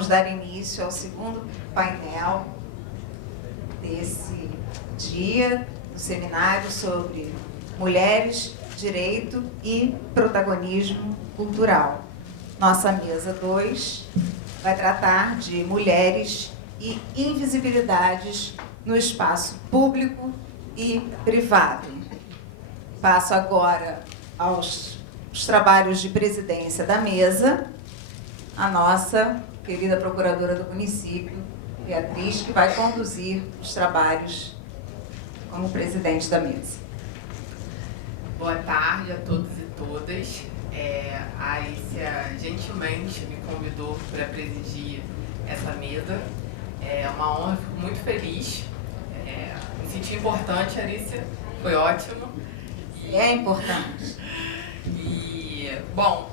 vamos dar início ao segundo painel desse dia, do seminário sobre mulheres, direito e protagonismo cultural. Nossa mesa 2 vai tratar de mulheres e invisibilidades no espaço público e privado. Passo agora aos trabalhos de presidência da mesa, a nossa querida procuradora do município, Beatriz, que vai conduzir os trabalhos como presidente da mesa. Boa tarde a todos e todas. A Alicia gentilmente me convidou para presidir essa mesa. É uma honra, fico muito feliz. Me senti importante, Alicia, foi ótimo. É importante. Bom,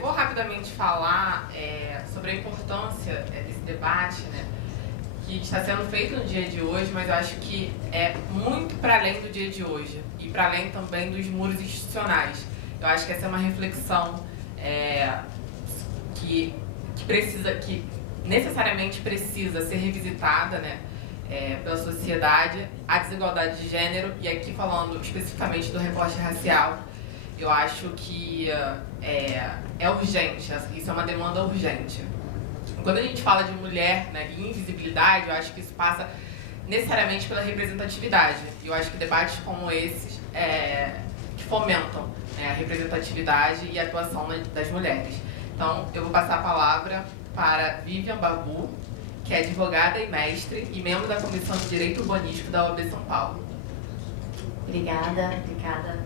vou rapidamente falar sobre a importância desse debate, né, que está sendo feito no dia de hoje, mas eu acho que é muito para além do dia de hoje e para além também dos muros institucionais. Eu acho que essa é uma reflexão que necessariamente precisa ser revisitada, né, pela sociedade, a desigualdade de gênero, e aqui falando especificamente do recorte racial, eu acho que é urgente, isso é uma demanda urgente. Quando a gente fala de mulher, né, e invisibilidade, eu acho que isso passa necessariamente pela representatividade. E eu acho que debates como esses que fomentam, né, a representatividade e a atuação das mulheres. Então, eu vou passar a palavra para Vivian Babu, que é advogada e mestre e membro da Comissão de Direito Urbanístico da OAB São Paulo. Obrigada,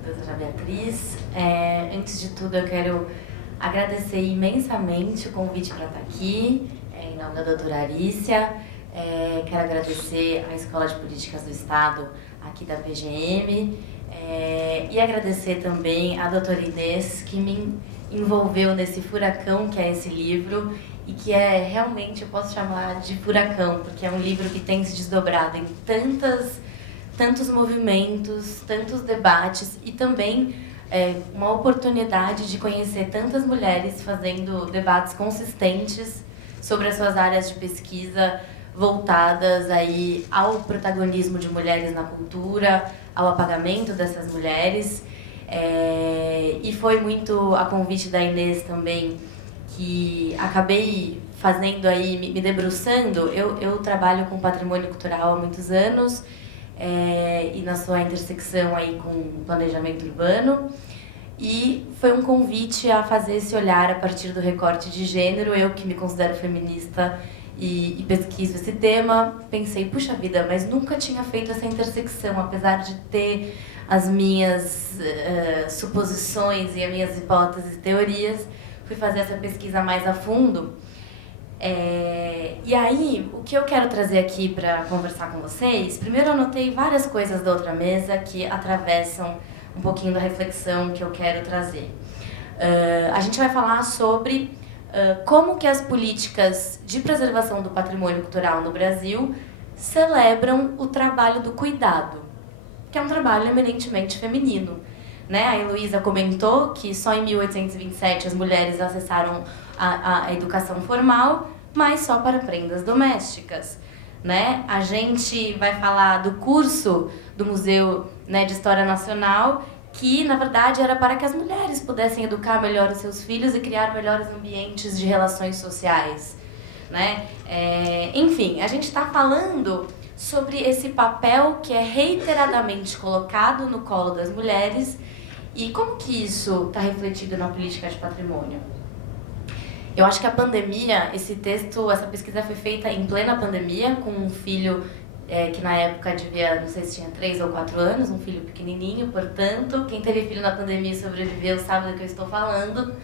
doutora Beatriz. Antes de tudo, eu quero agradecer imensamente o convite para estar aqui, em nome da doutora Alicia. Quero agradecer à Escola de Políticas do Estado, aqui da PGM, e agradecer também à doutora Inês, que me envolveu nesse furacão que é esse livro, e que realmente, eu posso chamar de furacão, porque é um livro que tem se desdobrado em tantos movimentos, tantos debates, e também uma oportunidade de conhecer tantas mulheres fazendo debates consistentes sobre as suas áreas de pesquisa voltadas aí ao protagonismo de mulheres na cultura, ao apagamento dessas mulheres. E foi muito a convite da Inês também que acabei fazendo aí, me debruçando. Eu trabalho com patrimônio cultural há muitos anos, e na sua intersecção aí com planejamento urbano, e foi um convite a fazer esse olhar a partir do recorte de gênero. Eu, que me considero feminista e pesquiso esse tema, pensei, puxa vida, mas nunca tinha feito essa intersecção, apesar de ter as minhas suposições e as minhas hipóteses e teorias. Fui fazer essa pesquisa mais a fundo. E aí, o que eu quero trazer aqui para conversar com vocês, primeiro eu anotei várias coisas da outra mesa que atravessam um pouquinho da reflexão que eu quero trazer. A gente vai falar sobre como que as políticas de preservação do patrimônio cultural no Brasil celebram o trabalho do cuidado, que é um trabalho eminentemente feminino. Né? A Heloísa comentou que só em 1827 as mulheres acessaram a educação formal, mas só para prendas domésticas. Né? A gente vai falar do curso do Museu, né, de História Nacional, que na verdade era para que as mulheres pudessem educar melhor os seus filhos e criar melhores ambientes de relações sociais. Né? Enfim, a gente está falando sobre esse papel que é reiteradamente colocado no colo das mulheres. E como que isso está refletido na política de patrimônio? Eu acho que a pandemia, essa pesquisa foi feita em plena pandemia, com um filho que na época devia, não sei se tinha 3 ou 4 anos, um filho pequenininho, portanto, quem teve filho na pandemia e sobreviveu sabe do que eu estou falando.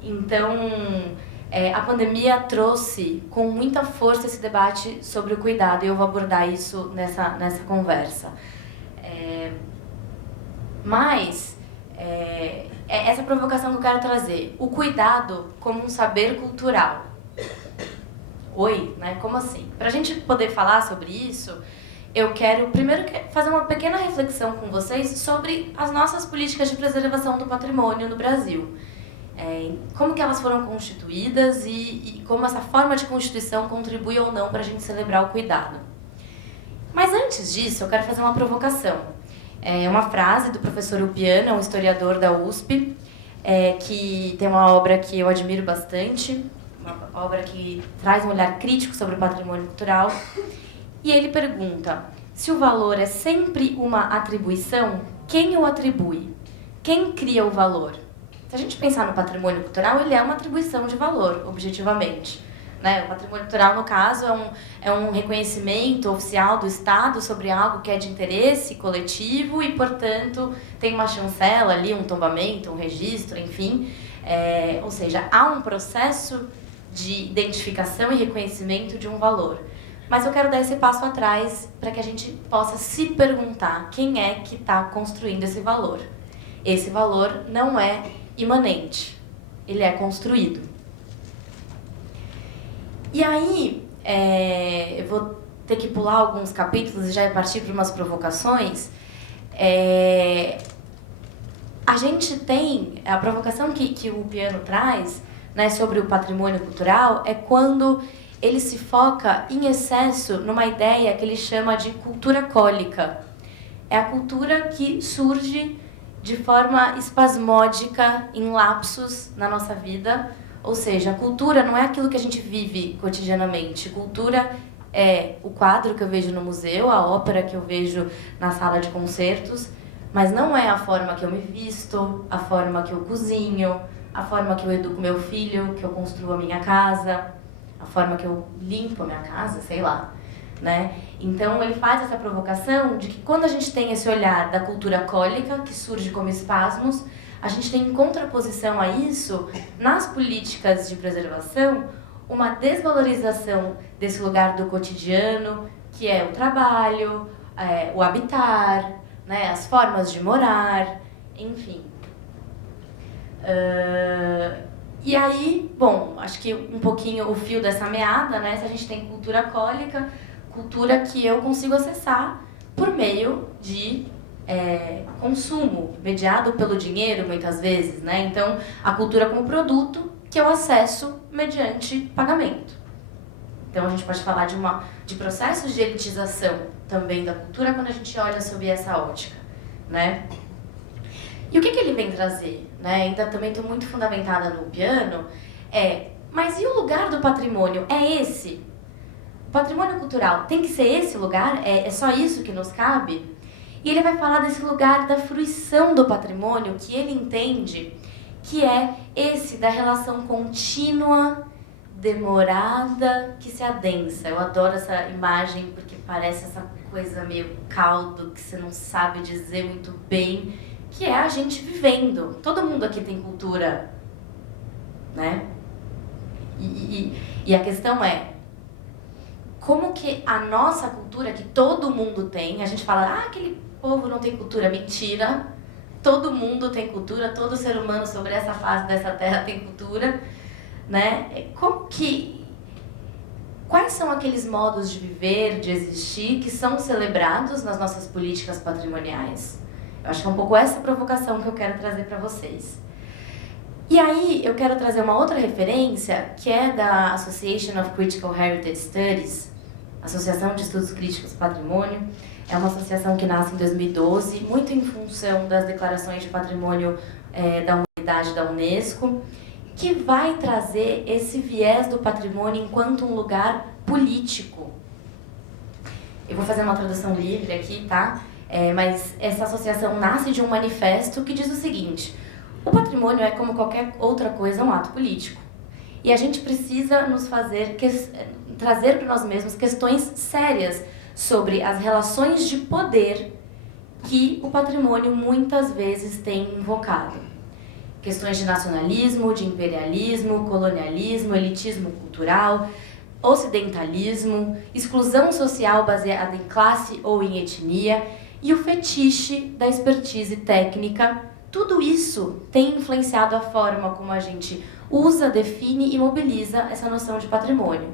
Então, a pandemia trouxe com muita força esse debate sobre o cuidado, e eu vou abordar isso nessa conversa. Mas essa provocação que eu quero trazer, o cuidado como um saber cultural. Oi, né? Como assim? Para a gente poder falar sobre isso, eu quero primeiro fazer uma pequena reflexão com vocês sobre as nossas políticas de preservação do patrimônio no Brasil. como que elas foram constituídas e como essa forma de constituição contribui ou não para a gente celebrar o cuidado. Mas antes disso, eu quero fazer uma provocação. É uma frase do professor Upiana, um historiador da USP, que tem uma obra que eu admiro bastante, uma obra que traz um olhar crítico sobre o patrimônio cultural, e ele pergunta: se o valor é sempre uma atribuição, quem o atribui? Quem cria o valor? Se a gente pensar no patrimônio cultural, ele é uma atribuição de valor, objetivamente. Né? O patrimônio cultural, no caso, é um reconhecimento oficial do Estado sobre algo que é de interesse coletivo e, portanto, tem uma chancela ali, um tombamento, um registro, enfim. Ou seja, há um processo de identificação e reconhecimento de um valor. Mas eu quero dar esse passo atrás para que a gente possa se perguntar quem é que está construindo esse valor. Esse valor não é imanente, ele é construído. E aí, eu vou ter que pular alguns capítulos e já partir para umas provocações. A gente tem, a provocação que o Upiano traz, né, sobre o patrimônio cultural é quando ele se foca em excesso numa ideia que ele chama de cultura cólica. É a cultura que surge de forma espasmódica, em lapsos na nossa vida. Ou seja, a cultura não é aquilo que a gente vive cotidianamente. Cultura é o quadro que eu vejo no museu, a ópera que eu vejo na sala de concertos, mas não é a forma que eu me visto, a forma que eu cozinho, a forma que eu educo meu filho, que eu construo a minha casa, a forma que eu limpo a minha casa, sei lá. Né? Então ele faz essa provocação de que quando a gente tem esse olhar da cultura cólica, que surge como espasmos, a gente tem em contraposição a isso, nas políticas de preservação, uma desvalorização desse lugar do cotidiano, que é o trabalho, o habitar, né, as formas de morar, enfim. E aí, bom, acho que um pouquinho o fio dessa meada, né, se a gente tem cultura cólica, cultura que eu consigo acessar por meio de consumo, mediado pelo dinheiro, muitas vezes, né? Então, a cultura como produto que eu acesso mediante pagamento. Então, a gente pode falar de processos de elitização também da cultura quando a gente olha sob essa ótica, né? E o que ele vem trazer? Né? Ainda também estou muito fundamentada no Upiano, mas e o lugar do patrimônio? É esse? O patrimônio cultural tem que ser esse lugar? É só isso que nos cabe? E ele vai falar desse lugar da fruição do patrimônio, que ele entende que é esse da relação contínua, demorada, que se adensa. Eu adoro essa imagem porque parece essa coisa meio caldo, que você não sabe dizer muito bem, que é a gente vivendo. Todo mundo aqui tem cultura, né? E a questão é, como que a nossa cultura, que todo mundo tem, a gente fala, aquele povo não tem cultura, mentira, todo mundo tem cultura, todo ser humano sobre essa face dessa terra tem cultura, né? Quais são aqueles modos de viver, de existir, que são celebrados nas nossas políticas patrimoniais? Eu acho que é um pouco essa provocação que eu quero trazer para vocês. E aí, eu quero trazer uma outra referência, que é da Association of Critical Heritage Studies, Associação de Estudos Críticos do Patrimônio. É uma associação que nasce em 2012, muito em função das declarações de patrimônio da humanidade da Unesco, que vai trazer esse viés do patrimônio enquanto um lugar político. Eu vou fazer uma tradução livre aqui, tá? Mas essa associação nasce de um manifesto que diz o seguinte: o patrimônio é, como qualquer outra coisa, um ato político. E a gente precisa nos trazer para nós mesmos questões sérias sobre as relações de poder que o patrimônio muitas vezes tem invocado. Questões de nacionalismo, de imperialismo, colonialismo, elitismo cultural, ocidentalismo, exclusão social baseada em classe ou em etnia e o fetiche da expertise técnica. Tudo isso tem influenciado a forma como a gente usa, define e mobiliza essa noção de patrimônio.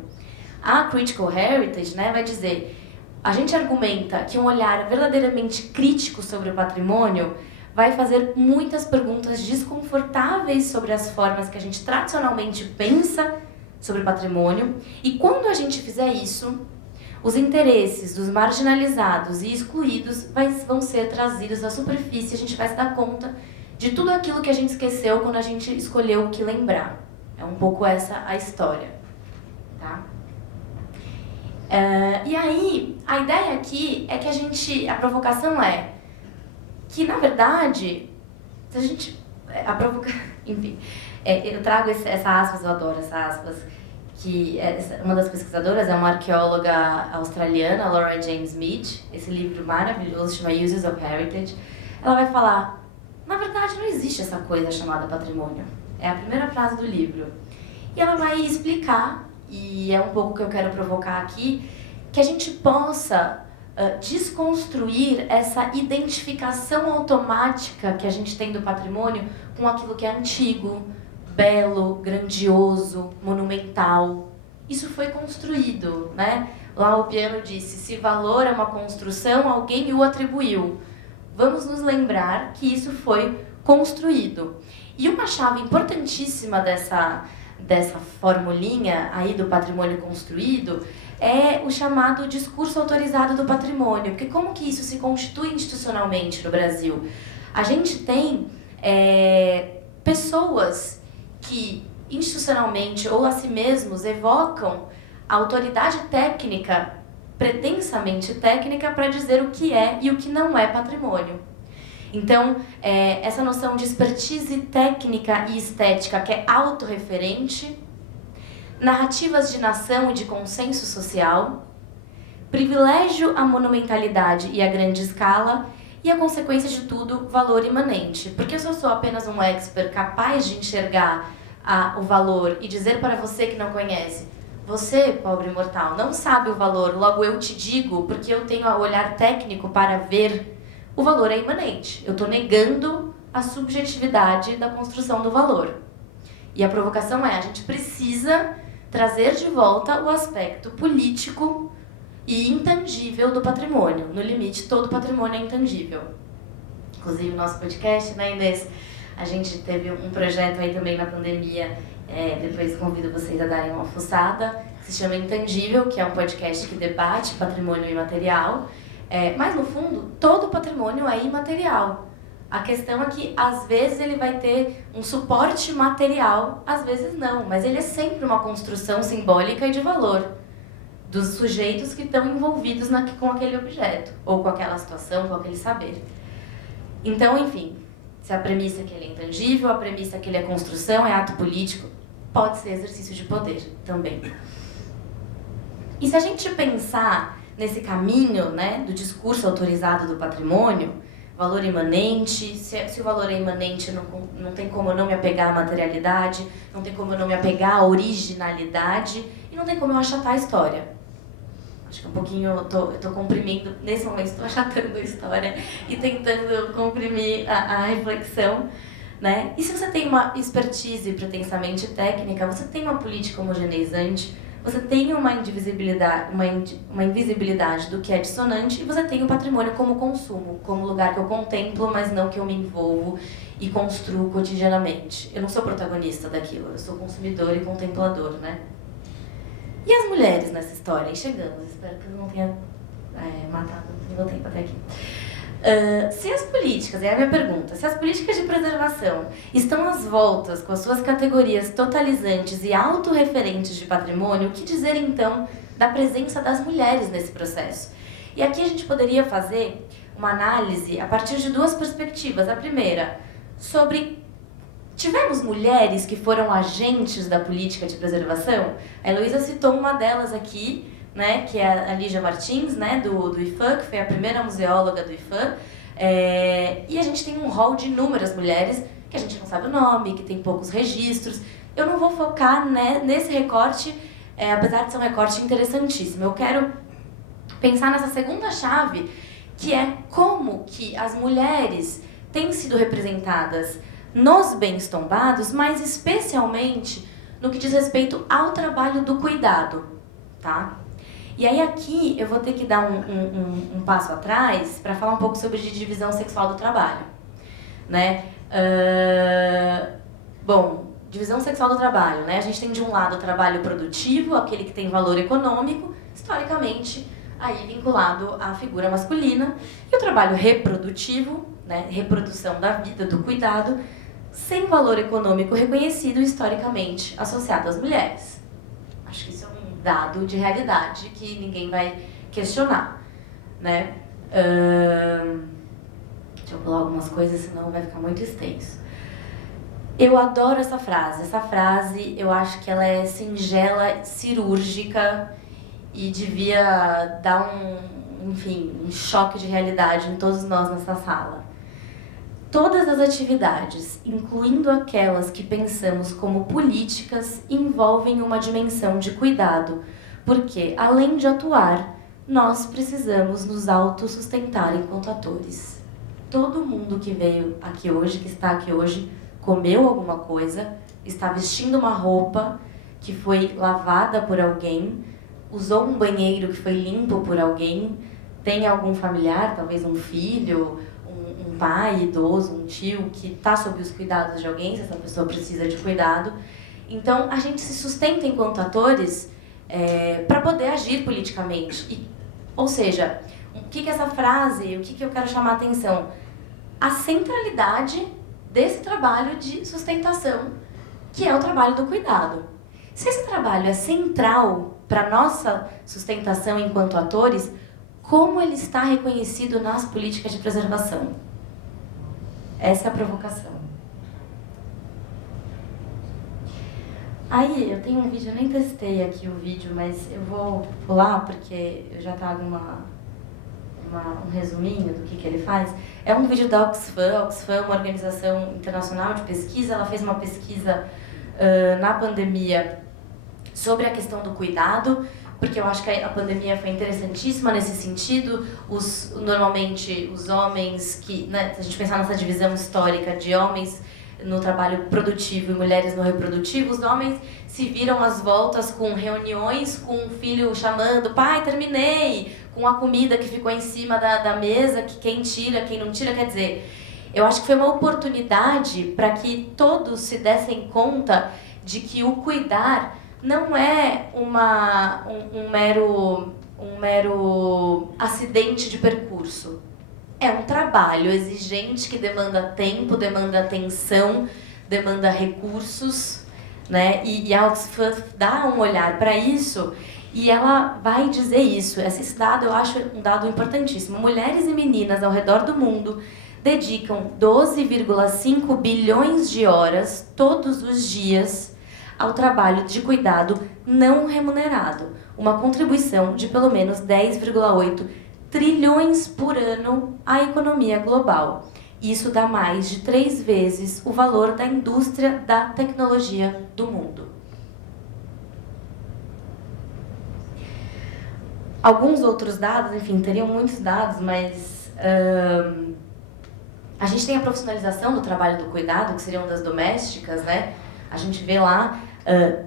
A Critical Heritage, né, vai dizer, a gente argumenta que um olhar verdadeiramente crítico sobre o patrimônio vai fazer muitas perguntas desconfortáveis sobre as formas que a gente tradicionalmente pensa sobre patrimônio. E quando a gente fizer isso, os interesses dos marginalizados e excluídos vão ser trazidos à superfície. A gente vai se dar conta de tudo aquilo que a gente esqueceu quando a gente escolheu o que lembrar. É um pouco essa a história. Tá? E aí, a ideia aqui é que a provocação é que, na verdade, se a gente... Enfim, eu trago essa aspas, eu adoro essa aspas, que uma das pesquisadoras é uma arqueóloga australiana, Laura Jane Smith. Esse livro maravilhoso chama Uses of Heritage. Ela vai falar, na verdade não existe essa coisa chamada patrimônio. É a primeira frase do livro. E ela vai explicar, e é um pouco o que eu quero provocar aqui, que a gente possa desconstruir essa identificação automática que a gente tem do patrimônio com aquilo que é antigo, belo, grandioso, monumental. Isso foi construído, né? Lá o Piano disse, se valor é uma construção, alguém o atribuiu. Vamos nos lembrar que isso foi construído. E uma chave importantíssima dessa formulinha aí do patrimônio construído é o chamado discurso autorizado do patrimônio. Porque como que isso se constitui institucionalmente no Brasil? A gente tem pessoas que institucionalmente ou a si mesmos evocam a autoridade técnica, pretensamente técnica, para dizer o que é e o que não é patrimônio. Então, essa noção de expertise técnica e estética que é autorreferente, narrativas de nação e de consenso social, privilégio à monumentalidade e à grande escala, e a consequência de tudo, valor imanente. Porque se eu sou apenas um expert capaz de enxergar o valor e dizer para você que não conhece, você, pobre mortal, não sabe o valor, logo eu te digo, porque eu tenho o olhar técnico para ver, o valor é imanente. Eu estou negando a subjetividade da construção do valor. E a provocação é, a gente precisa trazer de volta o aspecto político e intangível do patrimônio. No limite, todo patrimônio é intangível. Inclusive, o nosso podcast, né, Inês? A gente teve um projeto aí também na pandemia, depois convido vocês a darem uma fuçada, que se chama Intangível, que é um podcast que debate patrimônio imaterial. Mas, no fundo, todo patrimônio é imaterial. A questão é que, às vezes, ele vai ter um suporte material, às vezes não, mas ele é sempre uma construção simbólica e de valor dos sujeitos que estão envolvidos com aquele objeto, ou com aquela situação, com aquele saber. Então, enfim, se a premissa é que ele é intangível, a premissa é que ele é construção, é ato político, pode ser exercício de poder também. E se a gente pensar nesse caminho, né, do discurso autorizado do patrimônio, valor imanente, se o valor é imanente, não tem como eu não me apegar à materialidade, não tem como eu não me apegar à originalidade, e não tem como eu achatar a história. Acho que um pouquinho eu tô comprimindo, nesse momento estou achatando a história e tentando comprimir a reflexão, né? E se você tem uma expertise pretensamente técnica, você tem uma política homogeneizante, você tem uma invisibilidade do que é dissonante e você tem o patrimônio como consumo, como lugar que eu contemplo, mas não que eu me envolvo e construo cotidianamente. Eu não sou protagonista daquilo, eu sou consumidor e contemplador, né? E as mulheres nessa história? E chegamos, espero que eu não tenha matado o meu tempo até aqui. Se as políticas, é a minha pergunta, se as políticas de preservação estão às voltas com as suas categorias totalizantes e autorreferentes de patrimônio, o que dizer então da presença das mulheres nesse processo? E aqui a gente poderia fazer uma análise a partir de duas perspectivas. A primeira, sobre... Tivemos mulheres que foram agentes da política de preservação? A Heloísa citou uma delas aqui, né, que é a Lígia Martins, né, do IFAM, que foi a primeira museóloga do IFAM. E a gente tem um rol de inúmeras mulheres que a gente não sabe o nome, que tem poucos registros. Eu não vou focar, né, nesse recorte, apesar de ser um recorte interessantíssimo. Eu quero pensar nessa segunda chave, que é como que as mulheres têm sido representadas nos bens tombados, mas especialmente no que diz respeito ao trabalho do cuidado, tá? E aí aqui eu vou ter que dar um passo atrás para falar um pouco sobre divisão sexual do trabalho. né? Bom, divisão sexual do trabalho, né? A gente tem de um lado o trabalho produtivo, aquele que tem valor econômico, historicamente aí vinculado à figura masculina, e o trabalho reprodutivo, né? Reprodução da vida, do cuidado, sem valor econômico reconhecido, historicamente associado às mulheres. Acho que isso é um dado de realidade que ninguém vai questionar, né? Deixa eu pular algumas coisas, senão vai ficar muito extenso. Eu adoro essa frase. Essa frase, eu acho que ela é singela, cirúrgica e devia dar um choque de realidade em todos nós nessa sala. Todas as atividades, incluindo aquelas que pensamos como políticas, envolvem uma dimensão de cuidado, porque, além de atuar, nós precisamos nos autossustentar enquanto atores. Todo mundo que veio aqui hoje, que está aqui hoje, comeu alguma coisa, está vestindo uma roupa que foi lavada por alguém, usou um banheiro que foi limpo por alguém, tem algum familiar, talvez um filho, um pai idoso, um tio que está sob os cuidados de alguém, se essa pessoa precisa de cuidado. Então, a gente se sustenta enquanto atores para poder agir politicamente. Ou seja, o que essa frase, o que eu quero chamar a atenção? A centralidade desse trabalho de sustentação, que é o trabalho do cuidado. Se esse trabalho é central para a nossa sustentação enquanto atores, como ele está reconhecido nas políticas de preservação? Essa é a provocação. Aí, eu tenho um vídeo, eu nem testei aqui o vídeo, mas eu vou pular porque eu já trago um resuminho do que ele faz. É um vídeo da Oxfam. A Oxfam é uma organização internacional de pesquisa. Ela fez uma pesquisa na pandemia sobre a questão do cuidado, porque eu acho que a pandemia foi interessantíssima nesse sentido. Normalmente, os homens que, né, se a gente pensar nessa divisão histórica de homens no trabalho produtivo e mulheres no reprodutivo, os homens se viram às voltas com reuniões, com um filho chamando, pai, terminei, com a comida que ficou em cima da mesa, que quem tira, quem não tira, quer dizer, eu acho que foi uma oportunidade para que todos se dessem conta de que o cuidar não é um mero acidente de percurso. É um trabalho exigente que demanda tempo, demanda atenção, demanda recursos, né? E a Oxfam dá um olhar para isso e ela vai dizer isso. Esse dado eu acho um dado importantíssimo. Mulheres e meninas ao redor do mundo dedicam 12,5 bilhões de horas todos os dias ao trabalho de cuidado não remunerado, uma contribuição de pelo menos 10,8 trilhões por ano à economia global. Isso dá mais de 3 vezes o valor da indústria da tecnologia do mundo. Alguns outros dados, enfim, teriam muitos dados, mas a gente tem a profissionalização do trabalho do cuidado, que seriam das domésticas, né? A gente vê lá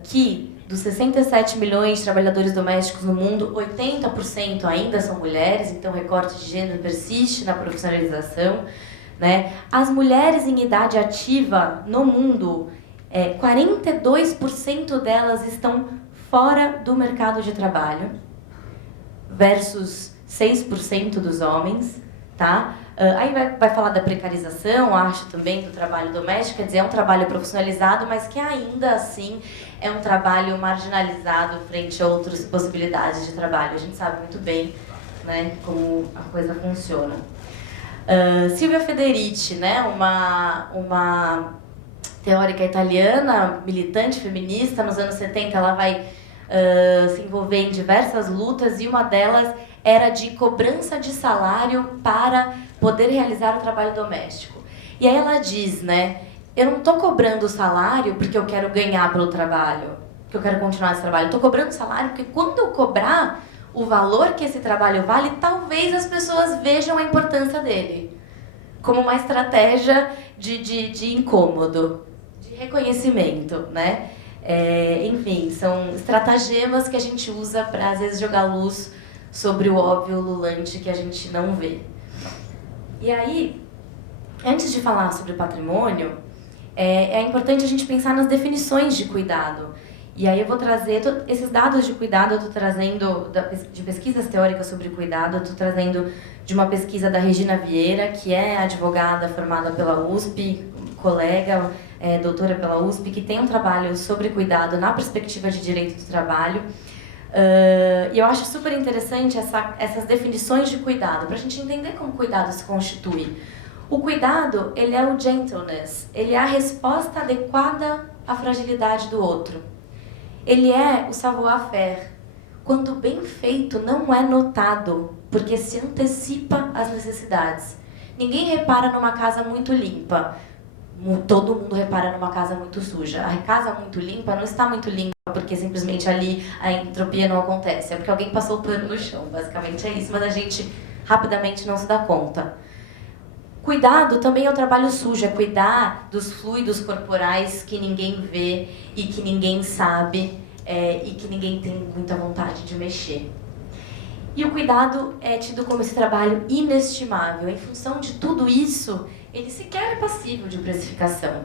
que dos 67 milhões de trabalhadores domésticos no mundo, 80% ainda são mulheres, então o recorte de gênero persiste na profissionalização, né? As mulheres em idade ativa no mundo, 42% delas estão fora do mercado de trabalho, versus 6% dos homens, tá? Aí vai falar da precarização, acho também, do trabalho doméstico, quer dizer, é um trabalho profissionalizado, mas que ainda assim é um trabalho marginalizado frente a outras possibilidades de trabalho. A gente sabe muito bem, né, como a coisa funciona. Silvia Federici, né, uma teórica italiana, militante feminista, nos anos 70 ela vai se envolver em diversas lutas e uma delas era de cobrança de salário para poder realizar o trabalho doméstico. E aí ela diz, né, eu não estou cobrando salário porque eu quero ganhar pelo trabalho, porque eu quero continuar esse trabalho. Eu estou cobrando salário porque quando eu cobrar o valor que esse trabalho vale, talvez as pessoas vejam a importância dele como uma estratégia de incômodo, de reconhecimento, né? Enfim, são estratagemas que a gente usa para, às vezes, jogar luz sobre o óbvio ululante que a gente não vê. E aí, antes de falar sobre patrimônio, é importante a gente pensar nas definições de cuidado. E aí eu vou trazer esses dados de cuidado, eu estou trazendo de pesquisas teóricas sobre cuidado, eu estou trazendo de uma pesquisa da Regina Vieira, que é advogada formada pela USP, colega, doutora pela USP, que tem um trabalho sobre cuidado na perspectiva de direito do trabalho. E eu acho super interessante essas definições de cuidado, para a gente entender como o cuidado se constitui. O cuidado, ele é o gentleness, ele é a resposta adequada à fragilidade do outro. Ele é o savoir-faire. Quando bem feito, não é notado, porque se antecipa às necessidades. Ninguém repara numa casa muito limpa. Todo mundo repara numa casa muito suja. A casa muito limpa não está muito limpa porque simplesmente ali a entropia não acontece. É porque alguém passou o pano no chão, basicamente é isso, mas a gente rapidamente não se dá conta. Cuidado também é o trabalho sujo, é cuidar dos fluidos corporais que ninguém vê e que ninguém sabe e que ninguém tem muita vontade de mexer. E o cuidado é tido como esse trabalho inestimável. Em função de tudo isso, ele sequer é passível de precificação.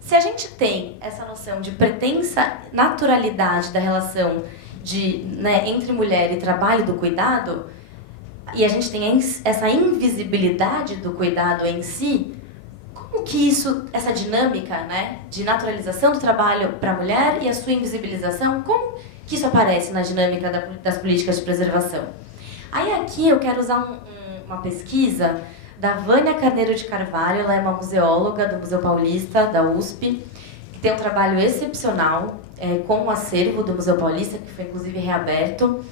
Se a gente tem essa noção de pretensa naturalidade da relação entre mulher e trabalho do cuidado, e a gente tem essa invisibilidade do cuidado em si, como que essa dinâmica, de naturalização do trabalho para a mulher e a sua invisibilização, como que isso aparece na dinâmica das políticas de preservação? Aí aqui eu quero usar uma pesquisa da Vânia Carneiro de Carvalho, ela é uma museóloga do Museu Paulista, da USP, que tem um trabalho excepcional com o acervo do Museu Paulista, que foi inclusive reaberto.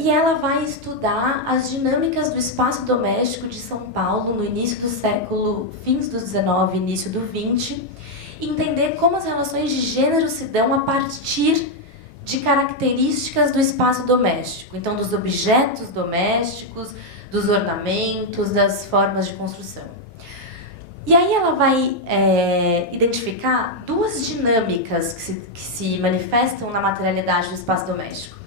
E ela vai estudar as dinâmicas do espaço doméstico de São Paulo no início do século, fins do XIX, início do XX, e entender como as relações de gênero se dão a partir de características do espaço doméstico. Então, dos objetos domésticos, dos ornamentos, das formas de construção. E aí ela vai identificar duas dinâmicas que se manifestam na materialidade do espaço doméstico.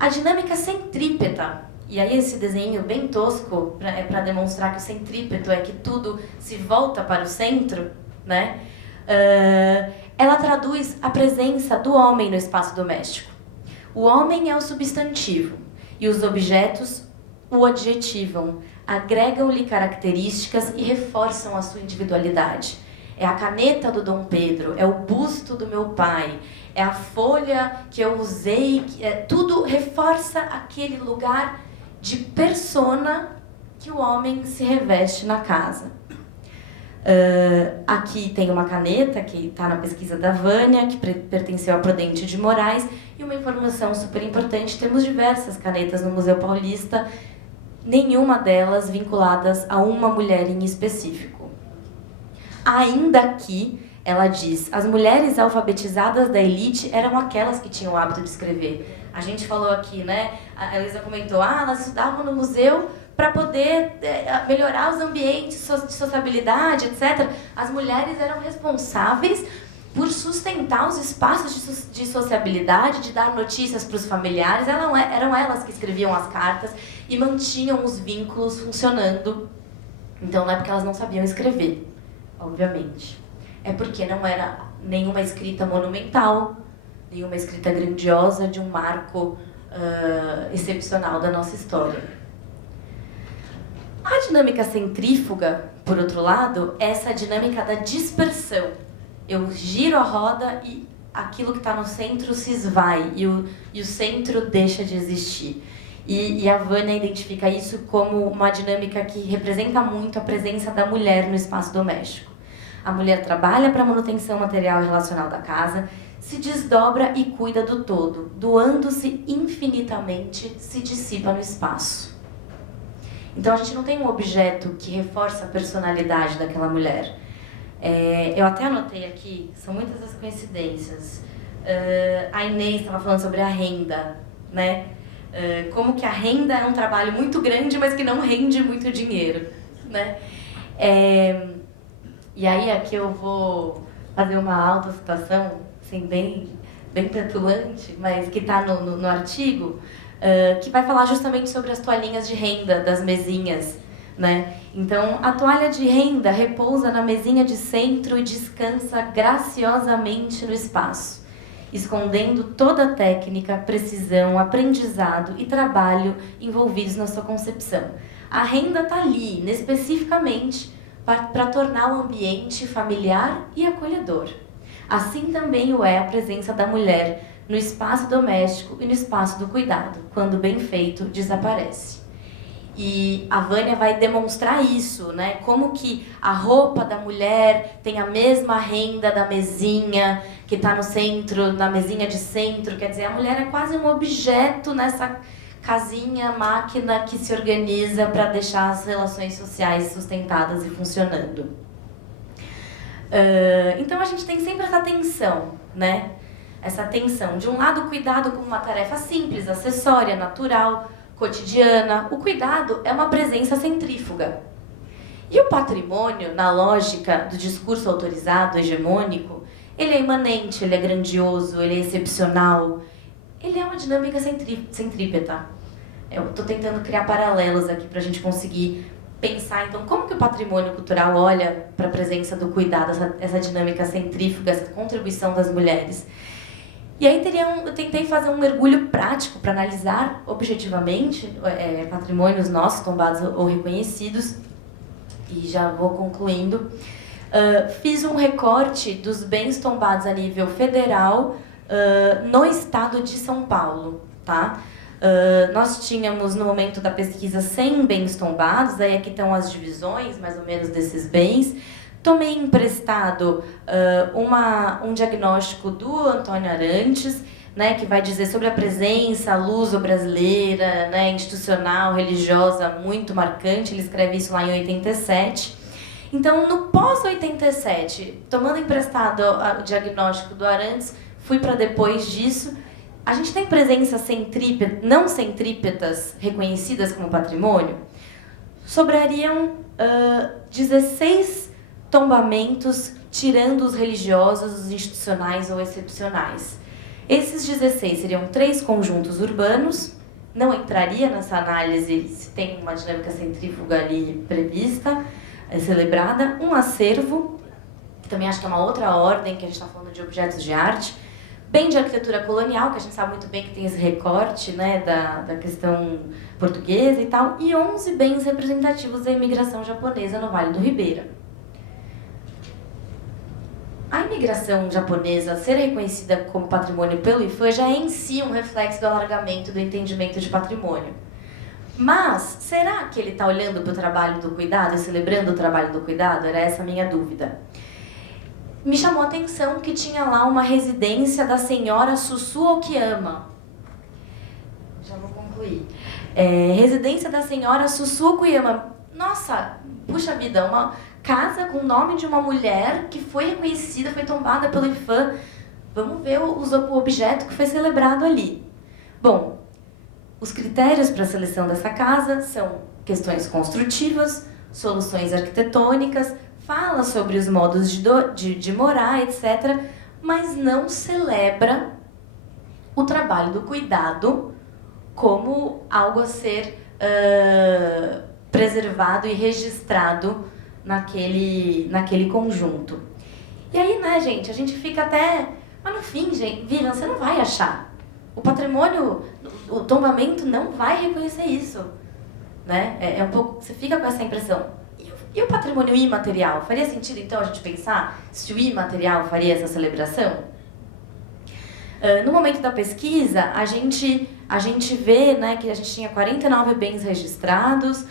A dinâmica centrípeta, e aí esse desenho bem tosco para demonstrar que o centrípeto é que tudo se volta para o centro, ela traduz a presença do homem no espaço doméstico. O homem é o substantivo e os objetos o adjetivam, agregam-lhe características e reforçam a sua individualidade. É a caneta do Dom Pedro, é o busto do meu pai, é a folha que eu usei, tudo reforça aquele lugar de persona que o homem se reveste na casa. Aqui tem uma caneta que está na pesquisa da Vânia, que pertenceu a Prudente de Moraes, e uma informação super importante, temos diversas canetas no Museu Paulista, nenhuma delas vinculadas a uma mulher em específico. Ainda que, ela diz, as mulheres alfabetizadas da elite eram aquelas que tinham o hábito de escrever. A gente falou aqui, a Elisa comentou, elas estudavam no museu para poder melhorar os ambientes de sociabilidade, etc. As mulheres eram responsáveis por sustentar os espaços de sociabilidade, de dar notícias para os familiares. Eram elas que escreviam as cartas e mantinham os vínculos funcionando. Então não é porque elas não sabiam escrever, obviamente. É porque não era nenhuma escrita monumental, nenhuma escrita grandiosa de um marco excepcional da nossa história. A dinâmica centrífuga, por outro lado, é essa dinâmica da dispersão. Eu giro a roda e aquilo que está no centro se esvai e o centro deixa de existir. E a Vânia identifica isso como uma dinâmica que representa muito a presença da mulher no espaço doméstico. A mulher trabalha para a manutenção material e relacional da casa, se desdobra e cuida do todo, doando-se infinitamente, se dissipa no espaço. Então a gente não tem um objeto que reforça a personalidade daquela mulher. Eu até anotei aqui, são muitas as coincidências. A Inês estava falando sobre a renda, como que a renda é um trabalho muito grande, mas que não rende muito dinheiro, E aí aqui eu vou fazer uma autocitação, assim, bem petulante, mas que está no artigo, que vai falar justamente sobre as toalhinhas de renda das mesinhas, né? Então, a toalha de renda repousa na mesinha de centro e descansa graciosamente no espaço, escondendo toda a técnica, precisão, aprendizado e trabalho envolvidos na sua concepção. A renda está ali, especificamente, para tornar o ambiente familiar e acolhedor. Assim também o é a presença da mulher no espaço doméstico e no espaço do cuidado, quando bem feito, desaparece. E a Vânia vai demonstrar isso, né? Como que a roupa da mulher tem a mesma renda da mesinha que está no centro, na mesinha de centro. Quer dizer, a mulher é quase um objeto nessa casinha, máquina que se organiza para deixar as relações sociais sustentadas e funcionando. Então a gente tem sempre essa tensão, né? Essa tensão. De um lado, o cuidado como uma tarefa simples, acessória, natural, cotidiana. O cuidado é uma presença centrífuga. E o patrimônio, na lógica do discurso autorizado, hegemônico, ele é imanente, ele é grandioso, ele é excepcional. Ele é uma dinâmica centrípeta. Eu estou tentando criar paralelos aqui para a gente conseguir pensar, então, como que o patrimônio cultural olha para a presença do cuidado, essa dinâmica centrífuga, essa contribuição das mulheres. E aí eu tentei fazer um mergulho prático para analisar objetivamente patrimônios nossos, tombados ou reconhecidos, e já vou concluindo. Fiz um recorte dos bens tombados a nível federal no estado de São Paulo, tá? Nós tínhamos, no momento da pesquisa, 100 bens tombados, aí aqui estão as divisões, mais ou menos, desses bens. Tomei emprestado um diagnóstico do Antônio Arantes, né, que vai dizer sobre a presença luso-brasileira, né, institucional, religiosa, muito marcante. Ele escreve isso lá em 87. Então, no pós-87, tomando emprestado o diagnóstico do Arantes, fui para depois disso. A gente tem presenças não centrípetas reconhecidas como patrimônio. Sobrariam 16 tombamentos, tirando os religiosos, os institucionais ou excepcionais. Esses 16 seriam 3 conjuntos urbanos, não entraria nessa análise se tem uma dinâmica centrífuga ali prevista, celebrada, um acervo, que também acho que é uma outra ordem, que a gente está falando de objetos de arte, bem de arquitetura colonial, que a gente sabe muito bem que tem esse recorte, né, da questão portuguesa e tal, e 11 bens representativos da imigração japonesa no Vale do Ribeira. A imigração japonesa ser reconhecida como patrimônio pelo IFAM já é em si um reflexo do alargamento do entendimento de patrimônio. Mas, será que ele está olhando para o trabalho do cuidado e celebrando o trabalho do cuidado? Era essa a minha dúvida. Me chamou a atenção que tinha lá uma residência da senhora Sussu Okiyama. Já vou concluir. Residência da senhora Sussu Okiyama. Nossa, puxa vida, uma casa com o nome de uma mulher que foi reconhecida, foi tombada pelo IFAM. Vamos ver o objeto que foi celebrado ali. Bom, os critérios para a seleção dessa casa são questões construtivas, soluções arquitetônicas, fala sobre os modos de morar, etc., mas não celebra o trabalho do cuidado como algo a ser preservado e registrado naquele conjunto. E aí, né, gente, a gente fica até... Mas no fim, gente, Vivian, você não vai achar. O patrimônio, o tombamento não vai reconhecer isso. Né? Um pouco, você fica com essa impressão. E o patrimônio imaterial? Faria sentido, então, a gente pensar se o imaterial faria essa celebração? No momento da pesquisa, a gente vê, né, que a gente tinha 49 bens registrados,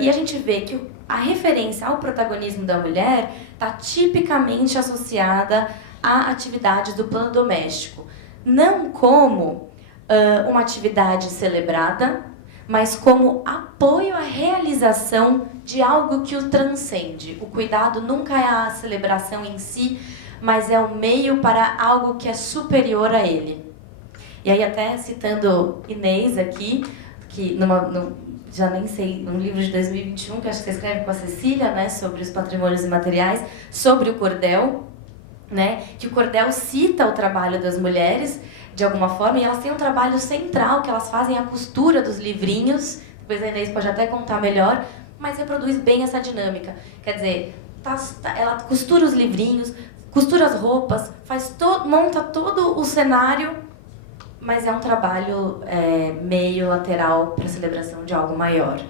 e a gente vê que a referência ao protagonismo da mulher está tipicamente associada a atividades do plano doméstico. Não como uma atividade celebrada, mas como apoio à realização de algo que o transcende. O cuidado nunca é a celebração em si, mas é o meio para algo que é superior a ele. E aí, até citando Inês aqui, que já nem sei, num livro de 2021, que acho que você escreve com a Cecília, né, sobre os patrimônios imateriais, sobre o cordel, né, que o cordel cita o trabalho das mulheres, de alguma forma, e elas têm um trabalho central, que elas fazem a costura dos livrinhos, depois a Inês pode até contar melhor, mas reproduz bem essa dinâmica. Quer dizer, ela costura os livrinhos, costura as roupas, monta todo o cenário, mas é um trabalho meio lateral para a celebração de algo maior,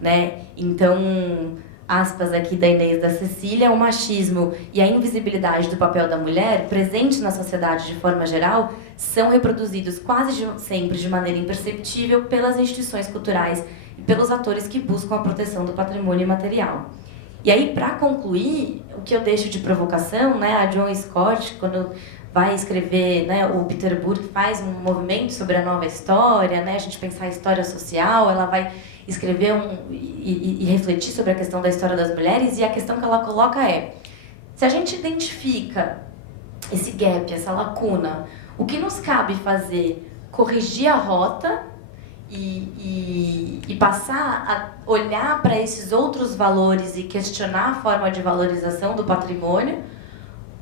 né? Então, aspas aqui da Inês e da Cecília, o machismo e a invisibilidade do papel da mulher, presentes na sociedade de forma geral, são reproduzidos quase sempre de maneira imperceptível pelas instituições culturais e pelos atores que buscam a proteção do patrimônio imaterial. E aí, para concluir, o que eu deixo de provocação, né, a Joan Scott, quando vai escrever, né, o Peter Burke faz um movimento sobre a nova história, né, a gente pensar a história social, ela vai escrever e refletir sobre a questão da história das mulheres, e a questão que ela coloca é: se a gente identifica esse gap, essa lacuna, o que nos cabe fazer? Corrigir a rota e passar a olhar para esses outros valores e questionar a forma de valorização do patrimônio,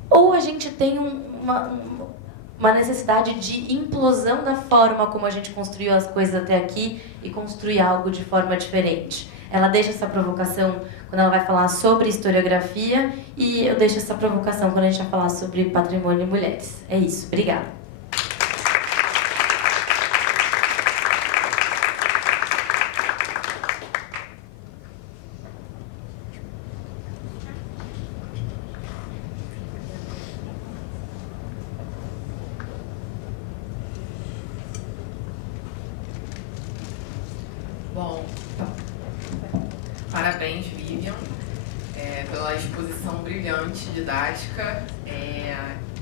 ou a gente tem uma necessidade de implosão da forma como a gente construiu as coisas até aqui e construir algo de forma diferente. Ela deixa essa provocação quando ela vai falar sobre historiografia, e eu deixo essa provocação quando a gente vai falar sobre patrimônio e mulheres. É isso. Obrigada. Bom, parabéns, Vivian, pela exposição brilhante, didática.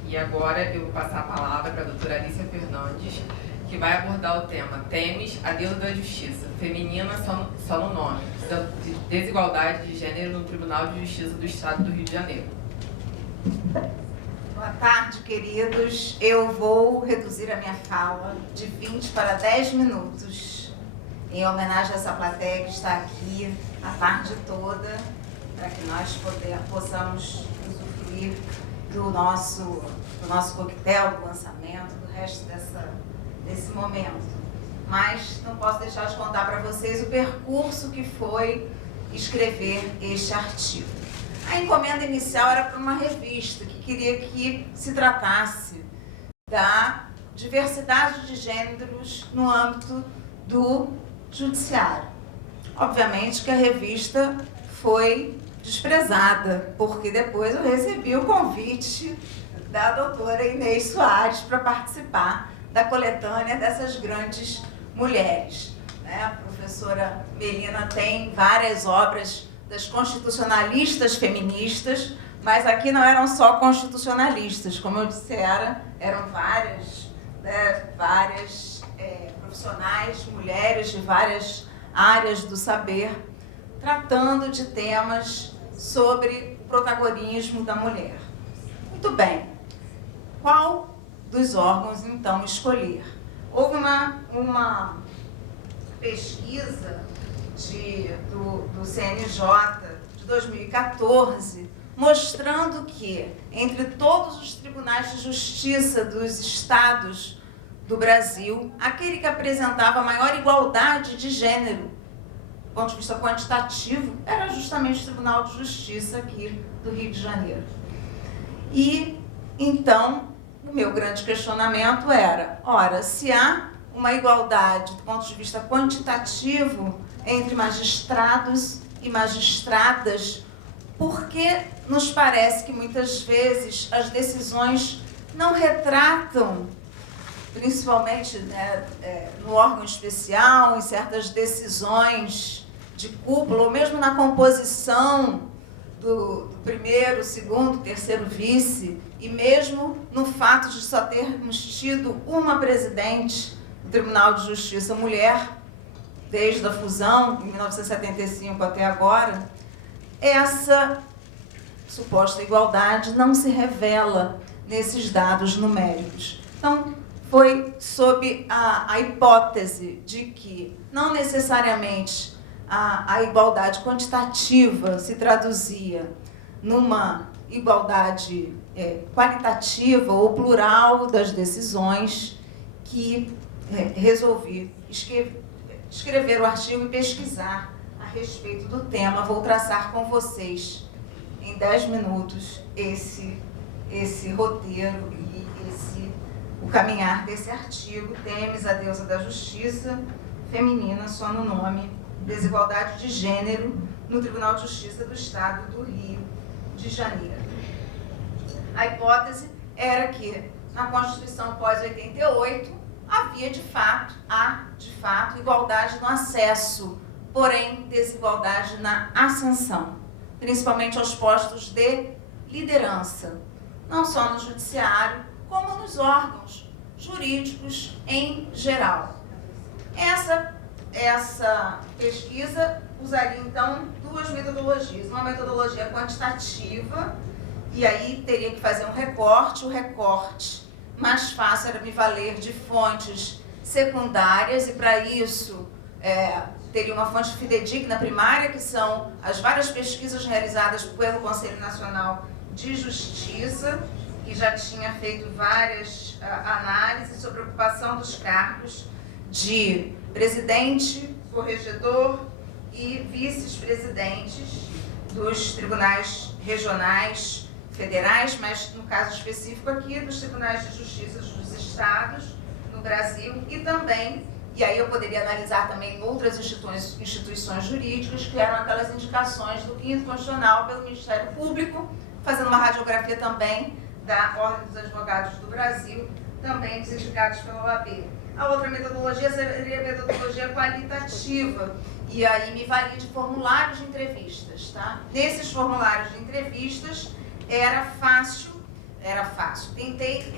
E agora eu vou passar a palavra para a doutora Alicia Fernandes, que vai abordar o tema Temes, a Deusa da Justiça, feminina só no nome, desigualdade de gênero no Tribunal de Justiça do Estado do Rio de Janeiro. Boa tarde, queridos. Eu vou reduzir a minha fala de 20 para 10 minutos, em homenagem a essa plateia que está aqui a tarde toda, para que nós possamos usufruir do nosso coquetel, do lançamento, do resto desse momento. Mas não posso deixar de contar para vocês o percurso que foi escrever este artigo. A encomenda inicial era para uma revista que queria que se tratasse da diversidade de gêneros no âmbito do judiciário. Obviamente que a revista foi desprezada, porque depois eu recebi o convite da doutora Inês Soares para participar da coletânea dessas grandes mulheres. A professora Melina tem várias obras das constitucionalistas feministas, mas aqui não eram só constitucionalistas, como eu disse, eram várias profissionais, mulheres de várias áreas do saber, tratando de temas sobre o protagonismo da mulher. Muito bem. Qual dos órgãos, então, escolher? Houve uma pesquisa do CNJ de 2014, mostrando que, entre todos os tribunais de justiça dos estados do Brasil, aquele que apresentava maior igualdade de gênero, do ponto de vista quantitativo, era justamente o Tribunal de Justiça aqui do Rio de Janeiro. E, então, o meu grande questionamento era, ora, se há uma igualdade do ponto de vista quantitativo entre magistrados e magistradas, por que nos parece que muitas vezes as decisões não retratam, principalmente no órgão especial, em certas decisões de cúpula, ou mesmo na composição do primeiro, segundo, terceiro vice, e mesmo no fato de só termos tido uma presidente do Tribunal de Justiça mulher, desde a fusão, em 1975 até agora, essa suposta igualdade não se revela nesses dados numéricos. Então, foi sob a hipótese de que não necessariamente a igualdade quantitativa se traduzia numa igualdade qualitativa ou plural das decisões, que resolvi escrever o artigo e pesquisar a respeito do tema. Vou traçar com vocês, em 10 minutos, esse roteiro e o caminhar desse artigo. Têmis, a deusa da justiça feminina, só no nome, desigualdade de gênero no Tribunal de Justiça do Estado do Rio de Janeiro. A hipótese era que, na Constituição pós-88, havia de fato igualdade no acesso, porém desigualdade na ascensão, principalmente aos postos de liderança, não só no judiciário, como nos órgãos jurídicos em geral. Essa pesquisa usaria, então, duas metodologias. Uma metodologia quantitativa, e aí teria que fazer um recorte. O recorte mais fácil era me valer de fontes secundárias, e para isso teria uma fonte fidedigna primária, que são as várias pesquisas realizadas pelo Conselho Nacional de Justiça, que já tinha feito várias análises sobre a ocupação dos cargos de presidente, corregedor e vice-presidentes dos tribunais regionais, federais, mas no caso específico aqui dos tribunais de justiça dos estados no Brasil, e também, e aí eu poderia analisar também outras instituições jurídicas, que eram aquelas indicações do 5º Constitucional pelo Ministério Público, fazendo uma radiografia também da Ordem dos Advogados do Brasil, também dos indicados pela OAB. A outra metodologia seria a metodologia qualitativa, e aí me valia de formulários de entrevistas, tá? Nesses formulários de entrevistas era fácil. Tentei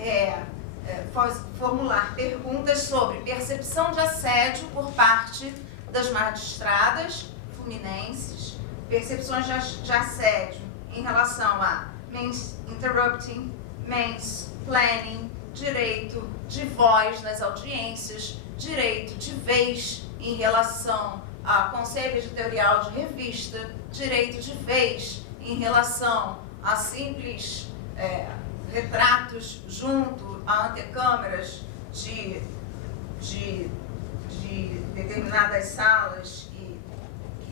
formular perguntas sobre percepção de assédio por parte das magistradas fluminenses, percepções de assédio em relação a means interrupting, means planning, direito de voz nas audiências, direito de vez em relação a conselho editorial de revista, direito de vez em relação a simples retratos junto a antecâmeras de determinadas salas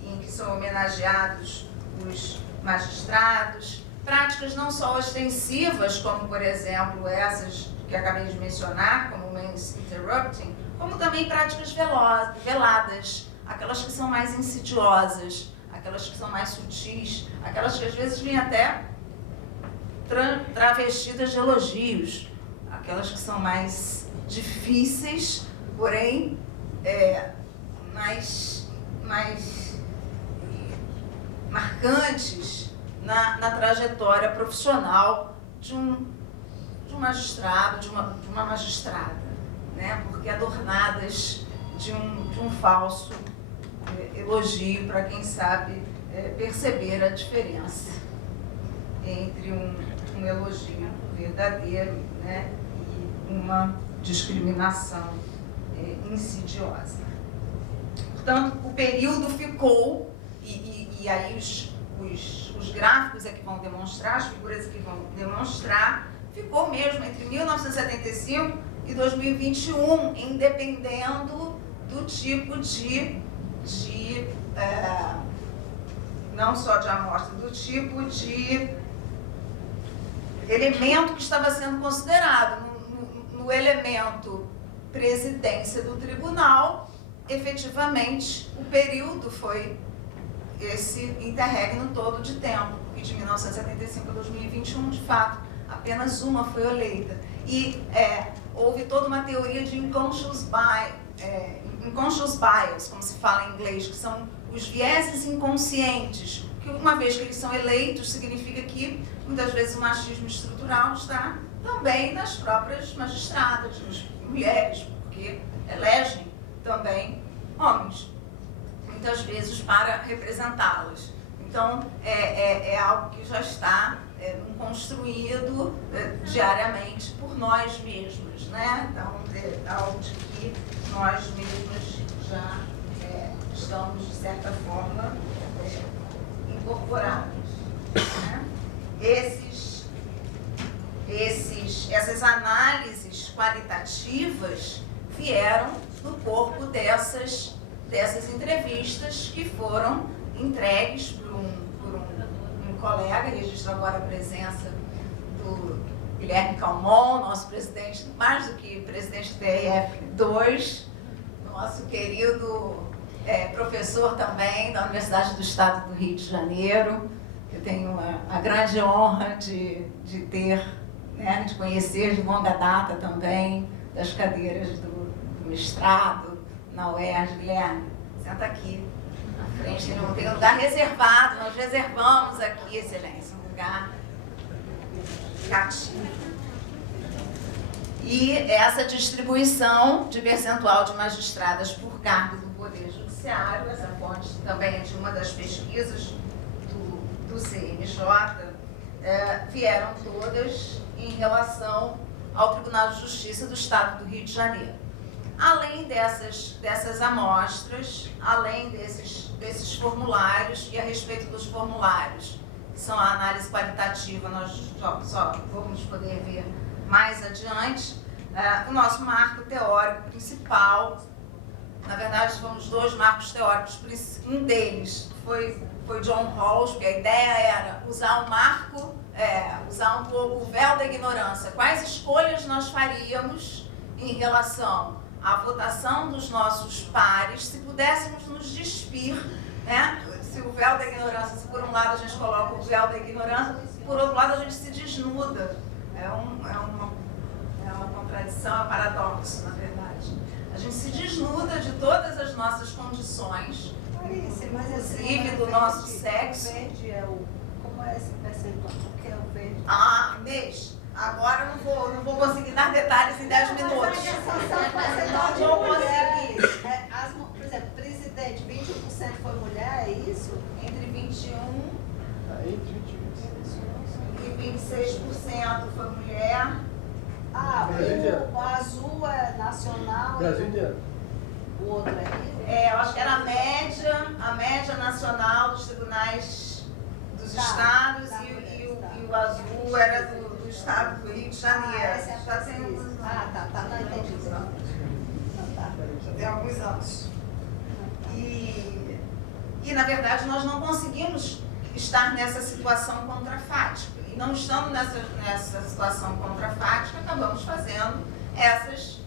em que são homenageados os magistrados, práticas não só ostensivas, como, por exemplo, essas que acabei de mencionar, como o means interrupting, como também práticas veladas, aquelas que são mais insidiosas, aquelas que são mais sutis, aquelas que às vezes vêm até travestidas de elogios, aquelas que são mais difíceis, porém mais marcantes na trajetória profissional de um magistrado, de uma magistrada, né? Porque adornadas de um falso elogio, para quem sabe perceber a diferença entre um elogio verdadeiro, né, e uma discriminação insidiosa. Portanto, o período ficou, e aí os gráficos é que vão demonstrar, as figuras é que vão demonstrar, ficou mesmo entre 1975 e 2021, independendo do tipo não só de amostra, do tipo de elemento que estava sendo considerado. No elemento presidência do tribunal, efetivamente, o período foi esse interregno todo de tempo, e de 1975 a 2021, de fato, apenas uma foi eleita. E houve toda uma teoria de unconscious bias, como se fala em inglês, que são os vieses inconscientes, que uma vez que eles são eleitos, significa que muitas vezes o machismo estrutural está também nas próprias magistradas, nas mulheres, porque elegem também homens, muitas vezes para representá-las. Então, é algo que já está construído diariamente por nós mesmos, né? Então, é algo de que nós mesmos já estamos, de certa forma, incorporados, né? Essas análises qualitativas vieram no corpo dessas entrevistas que foram entregues por um colega. Registro agora a presença do Guilherme Calmon, nosso presidente, mais do que presidente do TRF2, nosso querido professor também da Universidade do Estado do Rio de Janeiro. Eu tenho a grande honra de ter, né, de conhecer de longa data também, das cadeiras do mestrado na UERJ. Guilherme, senta aqui na frente, tem um lugar reservado, nós reservamos aqui, excelência, um lugar cativo. E essa distribuição de percentual de magistradas por cargo do Poder Judiciário, essa fonte também é de uma das pesquisas do CNJ, vieram todas em relação ao Tribunal de Justiça do Estado do Rio de Janeiro. Além dessas amostras, além desses formulários, e a respeito dos formulários, que são a análise qualitativa, nós só vamos poder ver mais adiante, o nosso marco teórico principal, na verdade, fomos dois marcos teóricos, um deles foi John Rawls, porque a ideia era usar o marco, usar um pouco o véu da ignorância. Quais escolhas nós faríamos em relação à votação dos nossos pares, se pudéssemos nos despir, né? Se o véu da ignorância, se por um lado a gente coloca o véu da ignorância, por outro lado a gente se desnuda. É uma contradição, é um paradoxo, na verdade. A gente se desnuda de todas as nossas condições, inclusive do nosso sexo. Como é esse percentual? O que é o verde? Inês, agora eu não vou conseguir dar detalhes em 10 minutos. Não vou conseguir. Por exemplo, presidente, 21% foi mulher, é isso? Entre 21 e 26% foi mulher. O azul é nacional. Brasil inteiro. O outro é isso? Eu acho que era a média nacional dos tribunais dos estados e o azul era do estado do Rio de Janeiro. Está sendo... não entendi. Tem alguns anos. E, na verdade, nós não conseguimos estar nessa situação contrafática. E não estando nessa situação contrafática, acabamos fazendo essas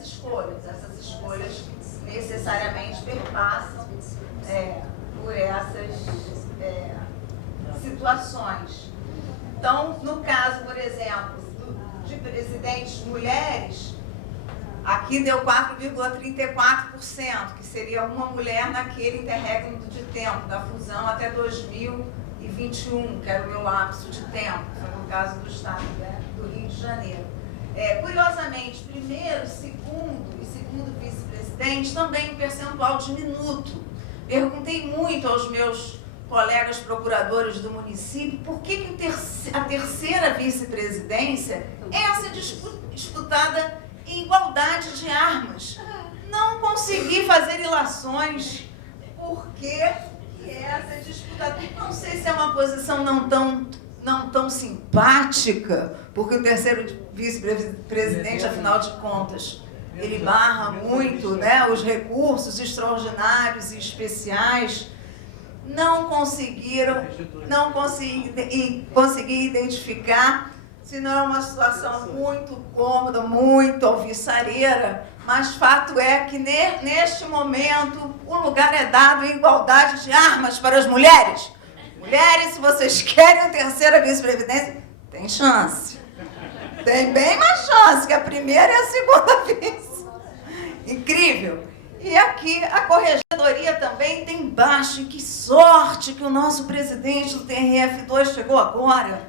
escolhas. Essas escolhas necessariamente perpassam por essas situações. Então, no caso, por exemplo, de presidentes mulheres, aqui deu 4,34%, que seria uma mulher naquele interregno de tempo, da fusão até 2021, que era o meu lapso de tempo, que foi no caso do estado do Rio de Janeiro. Curiosamente, primeiro, segundo e segundo vice-presidente, também um percentual diminuto. Perguntei muito aos meus colegas procuradores do município por que a terceira vice-presidência é essa disputada em igualdade de armas. Não consegui fazer ilações porque essa disputa, não sei se é uma posição não tão simpática, porque o terceiro vice-presidente, afinal de contas, ele barra muito, né, os recursos extraordinários e especiais. Não consegui identificar, se não é uma situação muito cômoda, muito alvissareira, mas fato é que neste momento o lugar é dado em igualdade de armas para as mulheres. Mulheres, se vocês querem a terceira vice-presidência, tem chance. Tem bem mais chance que a primeira e a segunda vice. Incrível. E aqui a corregedoria também tem baixo. E que sorte que o nosso presidente do TRF2 chegou agora.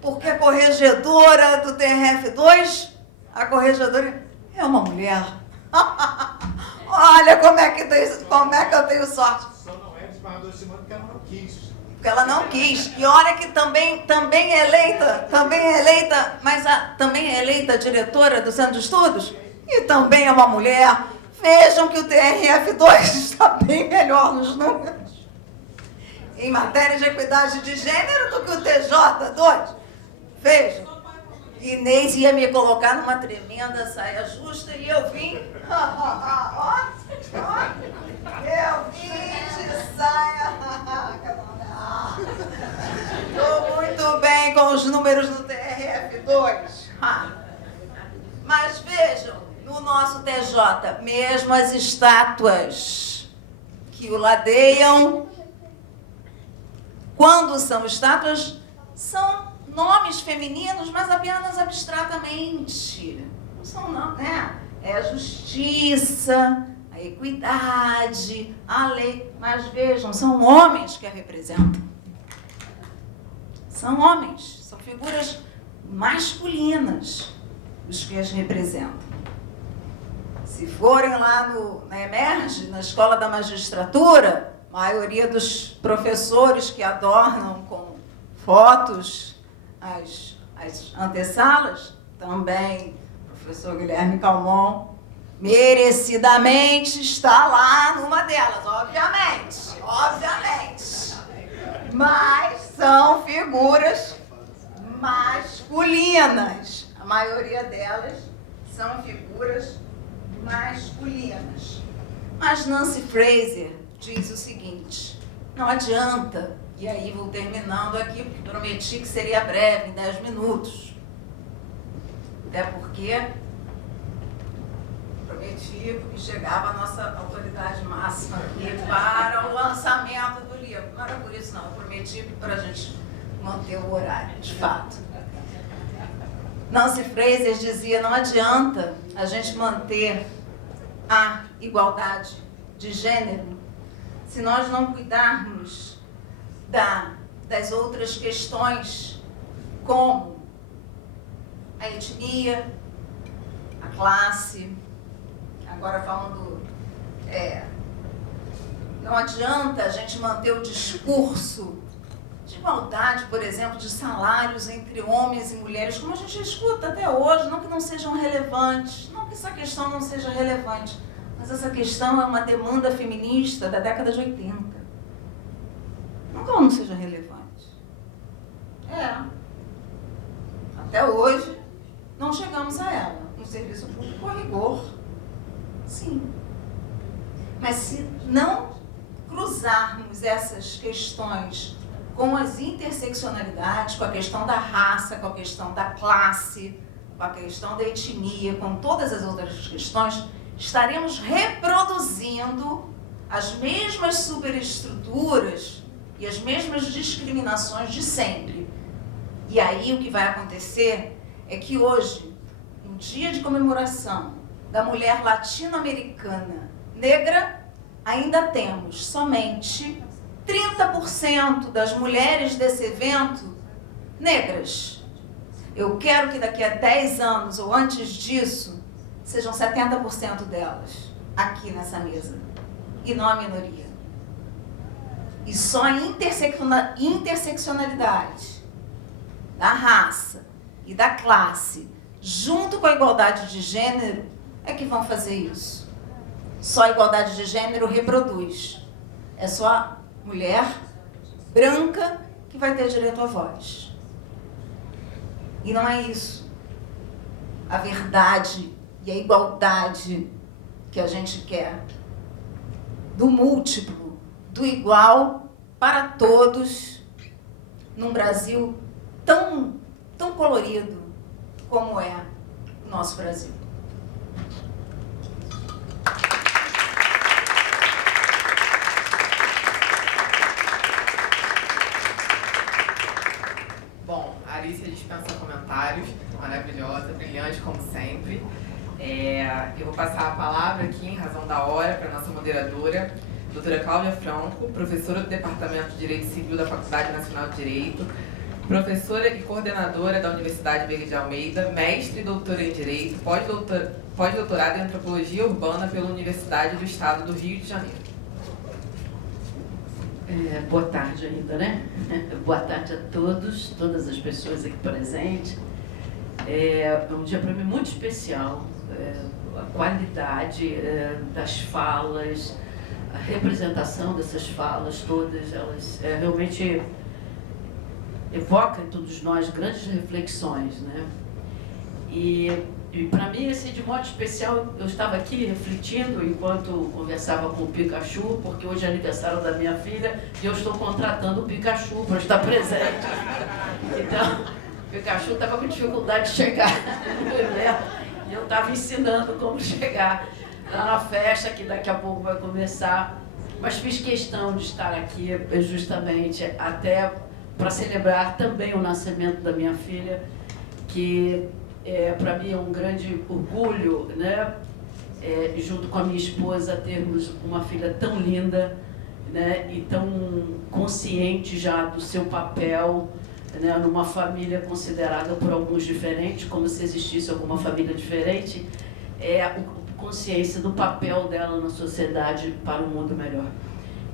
Porque a corregedora do TRF2, a corregedora é uma mulher. Olha como é que eu tenho sorte. Só não é desembargador Simone porque ela não quis. Porque ela não quis. E olha que também é eleita, mas também é eleita diretora do Centro de Estudos e também é uma mulher. Vejam que o TRF2 está bem melhor nos números em matéria de equidade de gênero do que o TJ2. Vejam. Inês ia me colocar numa tremenda saia justa e eu vim. Eu vim de saia. Estou muito bem com os números do TRF2. Mas vejam, no nosso TJ, mesmo as estátuas que o ladeiam, quando são estátuas, são nomes femininos, mas apenas abstratamente. Não são, não, né? É a justiça, a equidade, a lei. Mas vejam, são homens que a representam. São homens, são figuras masculinas os que as representam. Se forem lá na Emerge, na Escola da Magistratura, a maioria dos professores que adornam com fotos as antessalas, também o professor Guilherme Calmon, merecidamente está lá numa delas, obviamente. Mas são figuras masculinas. A maioria delas são figuras masculinas. Mas Nancy Fraser diz o seguinte: não adianta, e aí vou terminando aqui, porque prometi que seria breve, em 10 minutos. Até porque prometi que chegava a nossa autoridade máxima aqui para o lançamento do livro. Não era por isso, não. Eu prometi para a gente manter o horário, de fato. Nancy Fraser dizia: não adianta a gente manter a igualdade de gênero se nós não cuidarmos das outras questões, como a etnia, a classe. Agora falando, não adianta a gente manter o discurso de igualdade, por exemplo, de salários entre homens e mulheres, como a gente escuta até hoje, não que não sejam relevantes, não que essa questão não seja relevante, mas essa questão é uma demanda feminista da década de 80. Não que ela não seja relevante. Até hoje, não chegamos a ela. No serviço público, a rigor, sim. Mas se não cruzarmos essas questões com as interseccionalidades, com a questão da raça, com a questão da classe, com a questão da etnia, com todas as outras questões, estaremos reproduzindo as mesmas superestruturas e as mesmas discriminações de sempre. E aí o que vai acontecer é que hoje, no dia de comemoração da mulher latino-americana negra, ainda temos somente 30% das mulheres desse evento negras. Eu quero que daqui a 10 anos ou antes disso, sejam 70% delas aqui nessa mesa, e não a minoria. E só a interseccionalidade da raça e da classe, junto com a igualdade de gênero, é que vão fazer isso. Só a igualdade de gênero reproduz. É só a mulher branca que vai ter direito à voz. E não é isso. A verdade e a igualdade que a gente quer, do múltiplo, do igual para todos, num Brasil tão colorido como é o nosso Brasil. Bom, a Alicia dispensa comentários, maravilhosa, brilhante como sempre. Eu vou passar a palavra aqui, em razão da hora, para a nossa moderadora, doutora Cláudia Franco, professora do Departamento de Direito Civil da Faculdade Nacional de Direito, professora e coordenadora da Universidade Veiga de Almeida, mestre e doutora em Direito, pós-doutorado em Antropologia Urbana pela Universidade do Estado do Rio de Janeiro. Boa tarde ainda, né? Boa tarde a todos, todas as pessoas aqui presentes. É um dia para mim muito especial. A qualidade das falas, a representação dessas falas todas, elas realmente evocam em todos nós grandes reflexões, né? E para mim, assim, de modo especial, eu estava aqui refletindo enquanto conversava com o Pikachu, porque hoje é aniversário da minha filha e eu estou contratando o Pikachu para estar presente. Então, o Pikachu estava com dificuldade de chegar no evento e eu estava ensinando como chegar lá na festa, que daqui a pouco vai começar. Mas fiz questão de estar aqui justamente até para celebrar também o nascimento da minha filha, que para mim é um grande orgulho, né? Junto com a minha esposa, termos uma filha tão linda, né? E tão consciente já do seu papel, né? Numa família considerada por alguns diferente, como se existisse alguma família diferente, a consciência do papel dela na sociedade para um mundo melhor.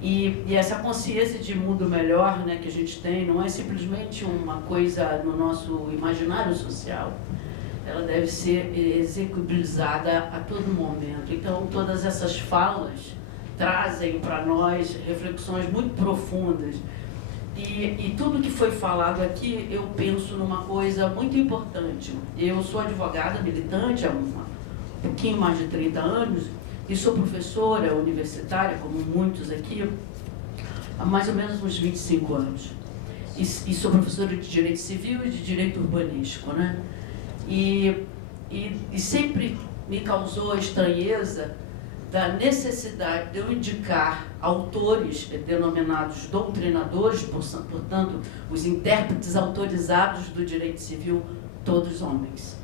E essa consciência de mundo melhor, né, que a gente tem, não é simplesmente uma coisa no nosso imaginário social. Ela deve ser execubilizada a todo momento. Então, todas essas falas trazem para nós reflexões muito profundas. E tudo que foi falado aqui, eu penso numa coisa muito importante. Eu sou advogada militante há um pouquinho mais de 30 anos e sou professora universitária, como muitos aqui, há mais ou menos uns 25 anos. E sou professora de Direito Civil e de Direito Urbanístico, né? E sempre me causou a estranheza da necessidade de eu indicar autores denominados doutrinadores, portanto, os intérpretes autorizados do direito civil, todos homens.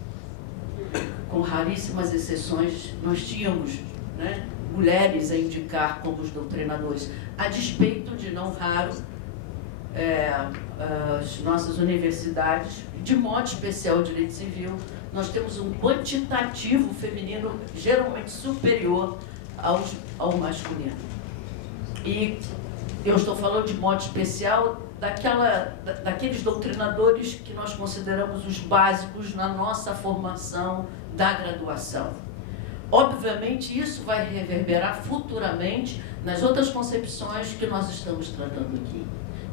Com raríssimas exceções, nós tínhamos, né, mulheres a indicar como os doutrinadores, a despeito de, não raro, as nossas universidades, de modo especial o direito civil, nós temos um quantitativo feminino geralmente superior ao masculino. E eu estou falando de modo especial daqueles doutrinadores que nós consideramos os básicos na nossa formação da graduação. Obviamente, isso vai reverberar futuramente nas outras concepções que nós estamos tratando aqui.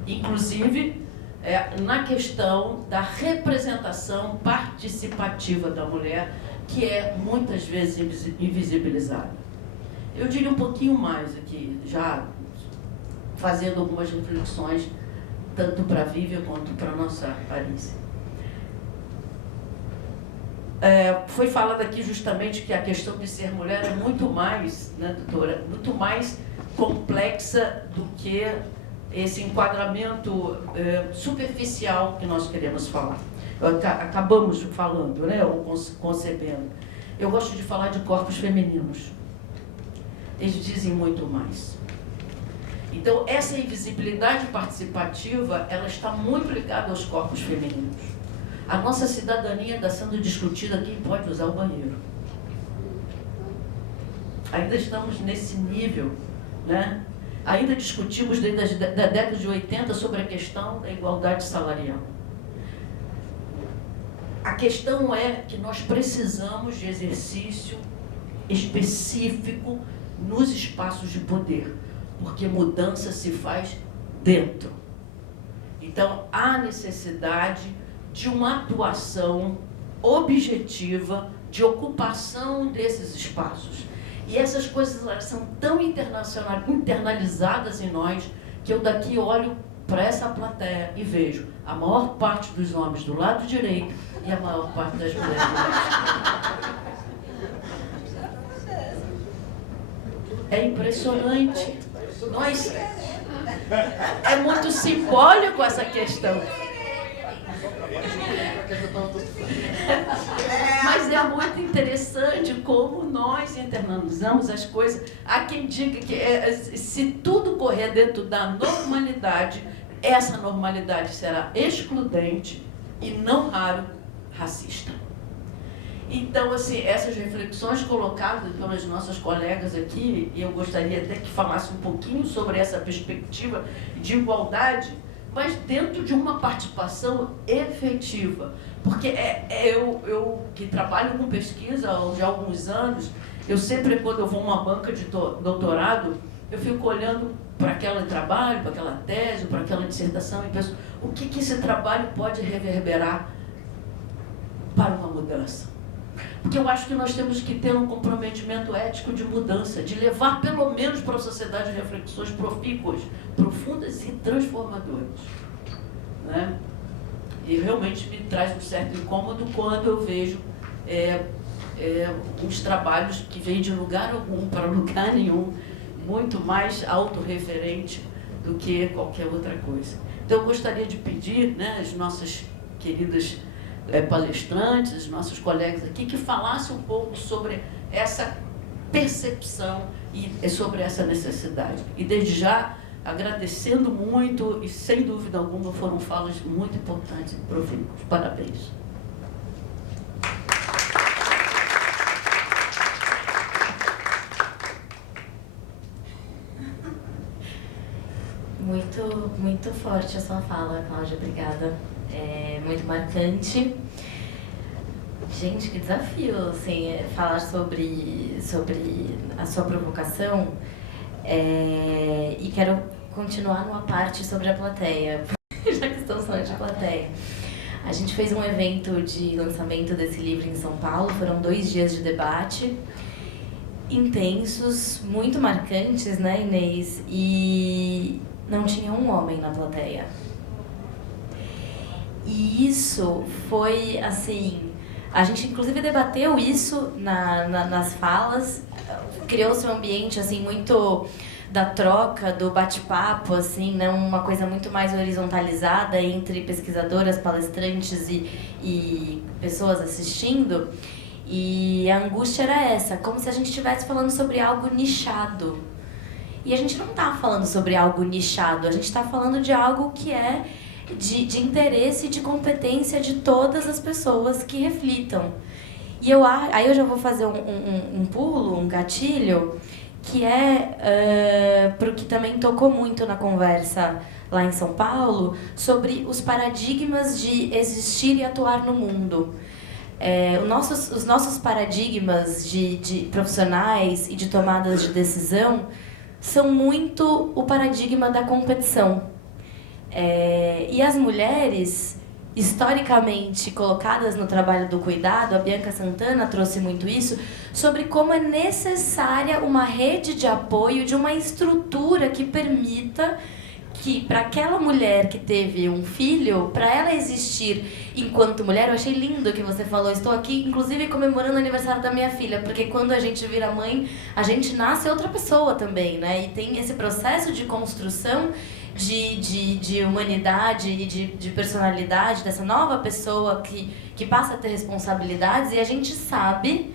Inclusive, na questão da representação participativa da mulher, que é muitas vezes invisibilizada. Eu diria um pouquinho mais aqui, já fazendo algumas reflexões, tanto para a Vívia quanto para a nossa Alice. Foi falado aqui justamente que a questão de ser mulher é muito mais, né, doutora, muito mais complexa do que esse enquadramento superficial que nós queremos falar. Acabamos falando, né, ou concebendo. Eu gosto de falar de corpos femininos. Eles dizem muito mais. Então, essa invisibilidade participativa, ela está muito ligada aos corpos femininos. A nossa cidadania está sendo discutida quem pode usar o banheiro. Ainda estamos nesse nível, né? Ainda discutimos desde a década de 80 sobre a questão da igualdade salarial. A questão é que nós precisamos de exercício específico nos espaços de poder, porque mudança se faz dentro. Então, há necessidade de uma atuação objetiva de ocupação desses espaços. E essas coisas, elas são tão internalizadas em nós, que eu daqui olho para essa plateia e vejo a maior parte dos homens do lado direito e a maior parte das mulheres do lado esquerdo. É impressionante. É muito simbólico essa questão. Mas é muito interessante como nós internalizamos as coisas. Há quem diga que se tudo correr dentro da normalidade, essa normalidade será excludente e, não raro, racista. Então, assim, essas reflexões colocadas pelas nossas colegas aqui, e eu gostaria até que falasse um pouquinho sobre essa perspectiva de igualdade, mas dentro de uma participação efetiva. Porque eu que trabalho com pesquisa há já alguns anos, eu sempre, quando eu vou a uma banca de doutorado, eu fico olhando para aquele trabalho, para aquela tese, para aquela dissertação, e penso, o que esse trabalho pode reverberar para uma mudança? mudança. Porque eu acho que nós temos que ter um comprometimento ético de mudança, de levar pelo menos para a sociedade reflexões profícuas, profundas e transformadoras, né? E realmente me traz um certo incômodo quando eu vejo uns trabalhos que vêm de lugar algum para lugar nenhum, muito mais autorreferente do que qualquer outra coisa. Então eu gostaria de pedir, né, as nossas queridas palestrantes, os nossos colegas aqui, que falassem um pouco sobre essa percepção e sobre essa necessidade. E desde já, agradecendo muito, e sem dúvida alguma foram falas muito importantes e profícuas. Parabéns. Muito forte a sua fala, Cláudia, obrigada. É muito marcante. Gente, que desafio, assim, falar sobre a sua provocação. E quero continuar numa parte sobre a plateia, já que estamos falando de plateia. A gente fez um evento de lançamento desse livro em São Paulo, foram 2 dias de debate, intensos, muito marcantes, né, Inês? E não tinha um homem na plateia. E isso foi, assim, a gente inclusive debateu isso nas falas, criou-se um ambiente, assim, muito da troca, do bate-papo, assim, né, uma coisa muito mais horizontalizada entre pesquisadoras, palestrantes e pessoas assistindo. E a angústia era essa, como se a gente estivesse falando sobre algo nichado. E a gente não está falando sobre algo nichado, a gente está falando de algo que é de interesse e de competência de todas as pessoas que reflitam. E aí eu já vou fazer um pulo, um gatilho, que para o que também tocou muito na conversa lá em São Paulo, sobre os paradigmas de existir e atuar no mundo. Os nossos paradigmas de profissionais e de tomadas de decisão são muito o paradigma da competição. E as mulheres, historicamente colocadas no trabalho do cuidado, a Bianca Santana trouxe muito isso, sobre como é necessária uma rede de apoio, de uma estrutura que permita que, para aquela mulher que teve um filho, para ela existir enquanto mulher, eu achei lindo que você falou, estou aqui inclusive comemorando o aniversário da minha filha, porque quando a gente vira mãe, a gente nasce outra pessoa também, né? E tem esse processo de construção de humanidade e de personalidade dessa nova pessoa que passa a ter responsabilidades, e a gente sabe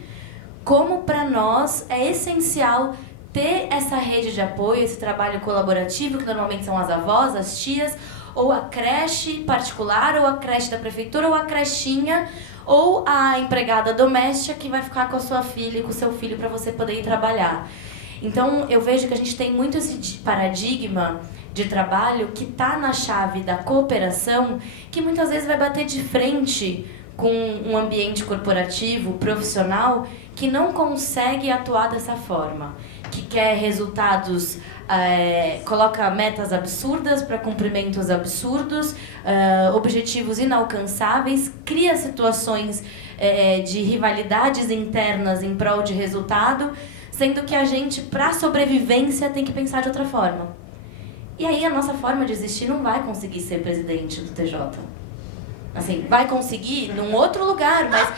como para nós é essencial ter essa rede de apoio, esse trabalho colaborativo, que normalmente são as avós, as tias, ou a creche particular, ou a creche da prefeitura, ou a crechinha, ou a empregada doméstica que vai ficar com a sua filha e com o seu filho para você poder ir trabalhar. Então, eu vejo que a gente tem muito esse paradigma de trabalho que está na chave da cooperação, que muitas vezes vai bater de frente com um ambiente corporativo, profissional, que não consegue atuar dessa forma, que quer resultados, coloca metas absurdas para cumprimentos absurdos, objetivos inalcançáveis, cria situações de rivalidades internas em prol de resultado, sendo que a gente, para sobrevivência, tem que pensar de outra forma. E aí a nossa forma de existir não vai conseguir ser presidente do TJ. Assim, vai conseguir num outro lugar, mas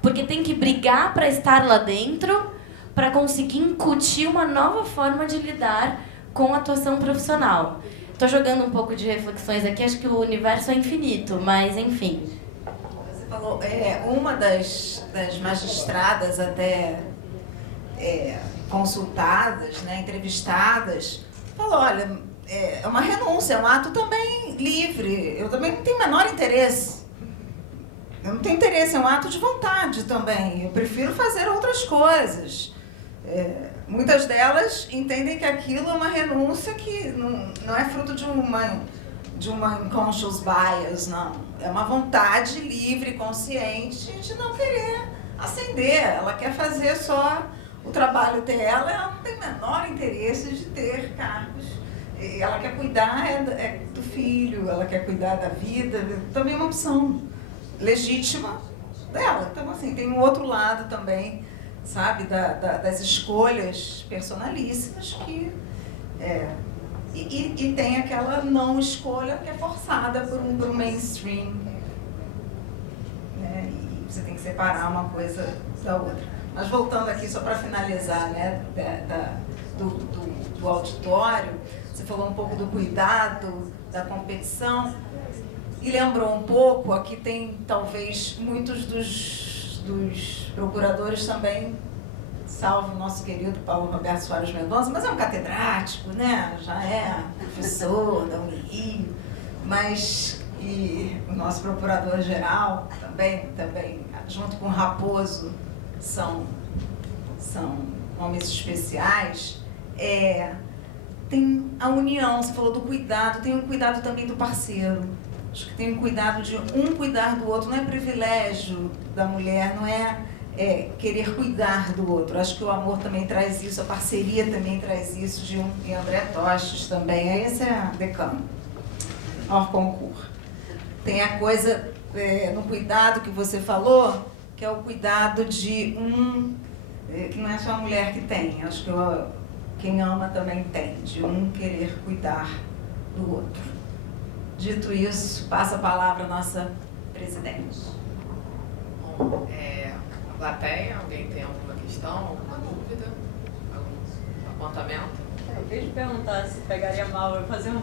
porque tem que brigar para estar lá dentro, para conseguir incutir uma nova forma de lidar com a atuação profissional. Estou jogando um pouco de reflexões aqui, acho que o universo é infinito, mas enfim. Você falou, uma das magistradas até consultadas, né, entrevistadas, falou, olha, é uma renúncia, é um ato também livre, eu também não tenho o menor interesse. Eu não tenho interesse, é um ato de vontade também, eu prefiro fazer outras coisas. Muitas delas entendem que aquilo é uma renúncia que não é fruto de uma unconscious bias, não. É uma vontade livre, consciente de não querer ascender, ela quer fazer só o trabalho dela, ela não tem o menor interesse de ter cargos. Ela quer cuidar do filho, ela quer cuidar da vida, também é uma opção legítima, dela. Então, assim, tem um outro lado também, sabe, das escolhas personalíssimas que... E tem aquela não escolha que é forçada por um mainstream. Né? E você tem que separar uma coisa da outra. Mas voltando aqui, só para finalizar, né, do auditório, você falou um pouco do cuidado, da competição, e lembrou um pouco, aqui tem talvez muitos dos procuradores também, salvo o nosso querido Paulo Roberto Soares Mendonça, mas é um catedrático, né? Já é professor da Unirio, mas e o nosso procurador-geral também, junto com o Raposo, são nomes especiais. Tem a união, você falou do cuidado, tem um cuidado também do parceiro. Acho que tem um cuidado de um cuidar do outro, não é privilégio da mulher, não é querer cuidar do outro. Acho que o amor também traz isso, a parceria também traz isso, e André Tostes também. Esse é Decano, hors concours. Tem a coisa no cuidado que você falou, que é o cuidado de que não é só a mulher que tem, acho que quem ama também tem, de querer cuidar do outro. Dito isso, passa a palavra à nossa presidente. Bom, plateia, alguém tem alguma questão, alguma dúvida, algum apontamento? Eu queria te perguntar se pegaria mal eu fazer uma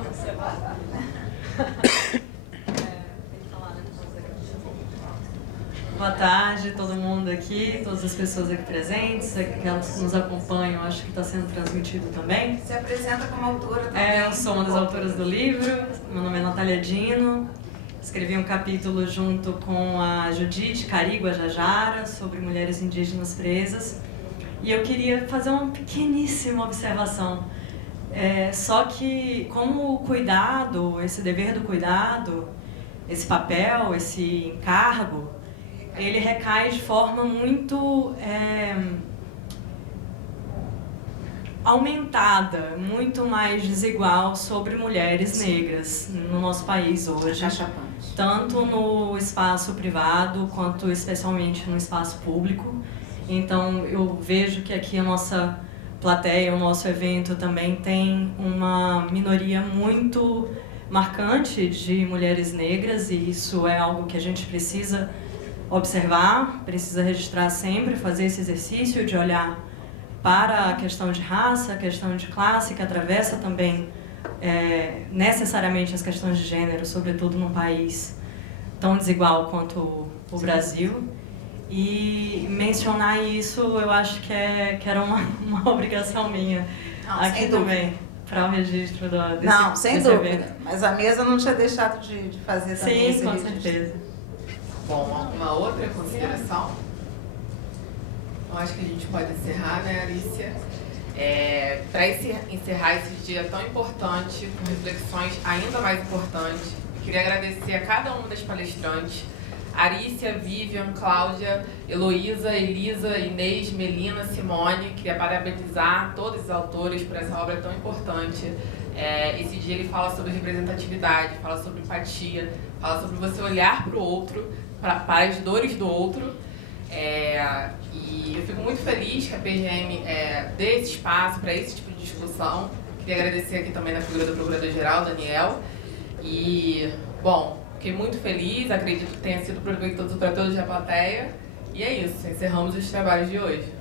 observação. Boa tarde, todo mundo aqui, todas as pessoas aqui presentes, aquelas que nos acompanham, acho que está sendo transmitido também. Se apresenta como autora também. Eu sou uma das autoras do livro, meu nome é Natália Dino, escrevi um capítulo junto com a Judite Carigo Jajara sobre mulheres indígenas presas, e eu queria fazer uma pequeníssima observação. Só que como o cuidado, esse dever do cuidado, esse papel, esse encargo, ele recai de forma muito aumentada, muito mais desigual sobre mulheres negras no nosso país hoje. Tanto no espaço privado, quanto especialmente no espaço público. Então, eu vejo que aqui a nossa plateia, o nosso evento também tem uma minoria muito marcante de mulheres negras, e isso é algo que a gente precisa observar, precisa registrar sempre, fazer esse exercício de olhar para a questão de raça, a questão de classe, que atravessa também necessariamente as questões de gênero, sobretudo num país tão desigual quanto o Brasil. E mencionar isso, eu acho que era uma obrigação minha. Não, aqui também, para o registro desse Não, sem desse dúvida. evento. Mas a mesa não tinha deixado de fazer também Sim, esse com registro. certeza. Bom, alguma outra consideração? Eu acho que a gente pode encerrar, né, Arícia? Para encerrar esse dia tão importante, com reflexões ainda mais importantes, eu queria agradecer a cada uma das palestrantes, Arícia, Vivian, Cláudia, Heloísa, Elisa, Inês, Melina, Simone. Queria parabenizar todos os autores por essa obra tão importante. Esse dia ele fala sobre representatividade, fala sobre empatia, fala sobre você olhar para o outro, para as dores do outro. E eu fico muito feliz que a PGM dê esse espaço para esse tipo de discussão. Queria agradecer aqui também na figura do Procurador-Geral, Daniel. E, bom, fiquei muito feliz, acredito que tenha sido proveitoso para todos da plateia. E é isso, encerramos os trabalhos de hoje.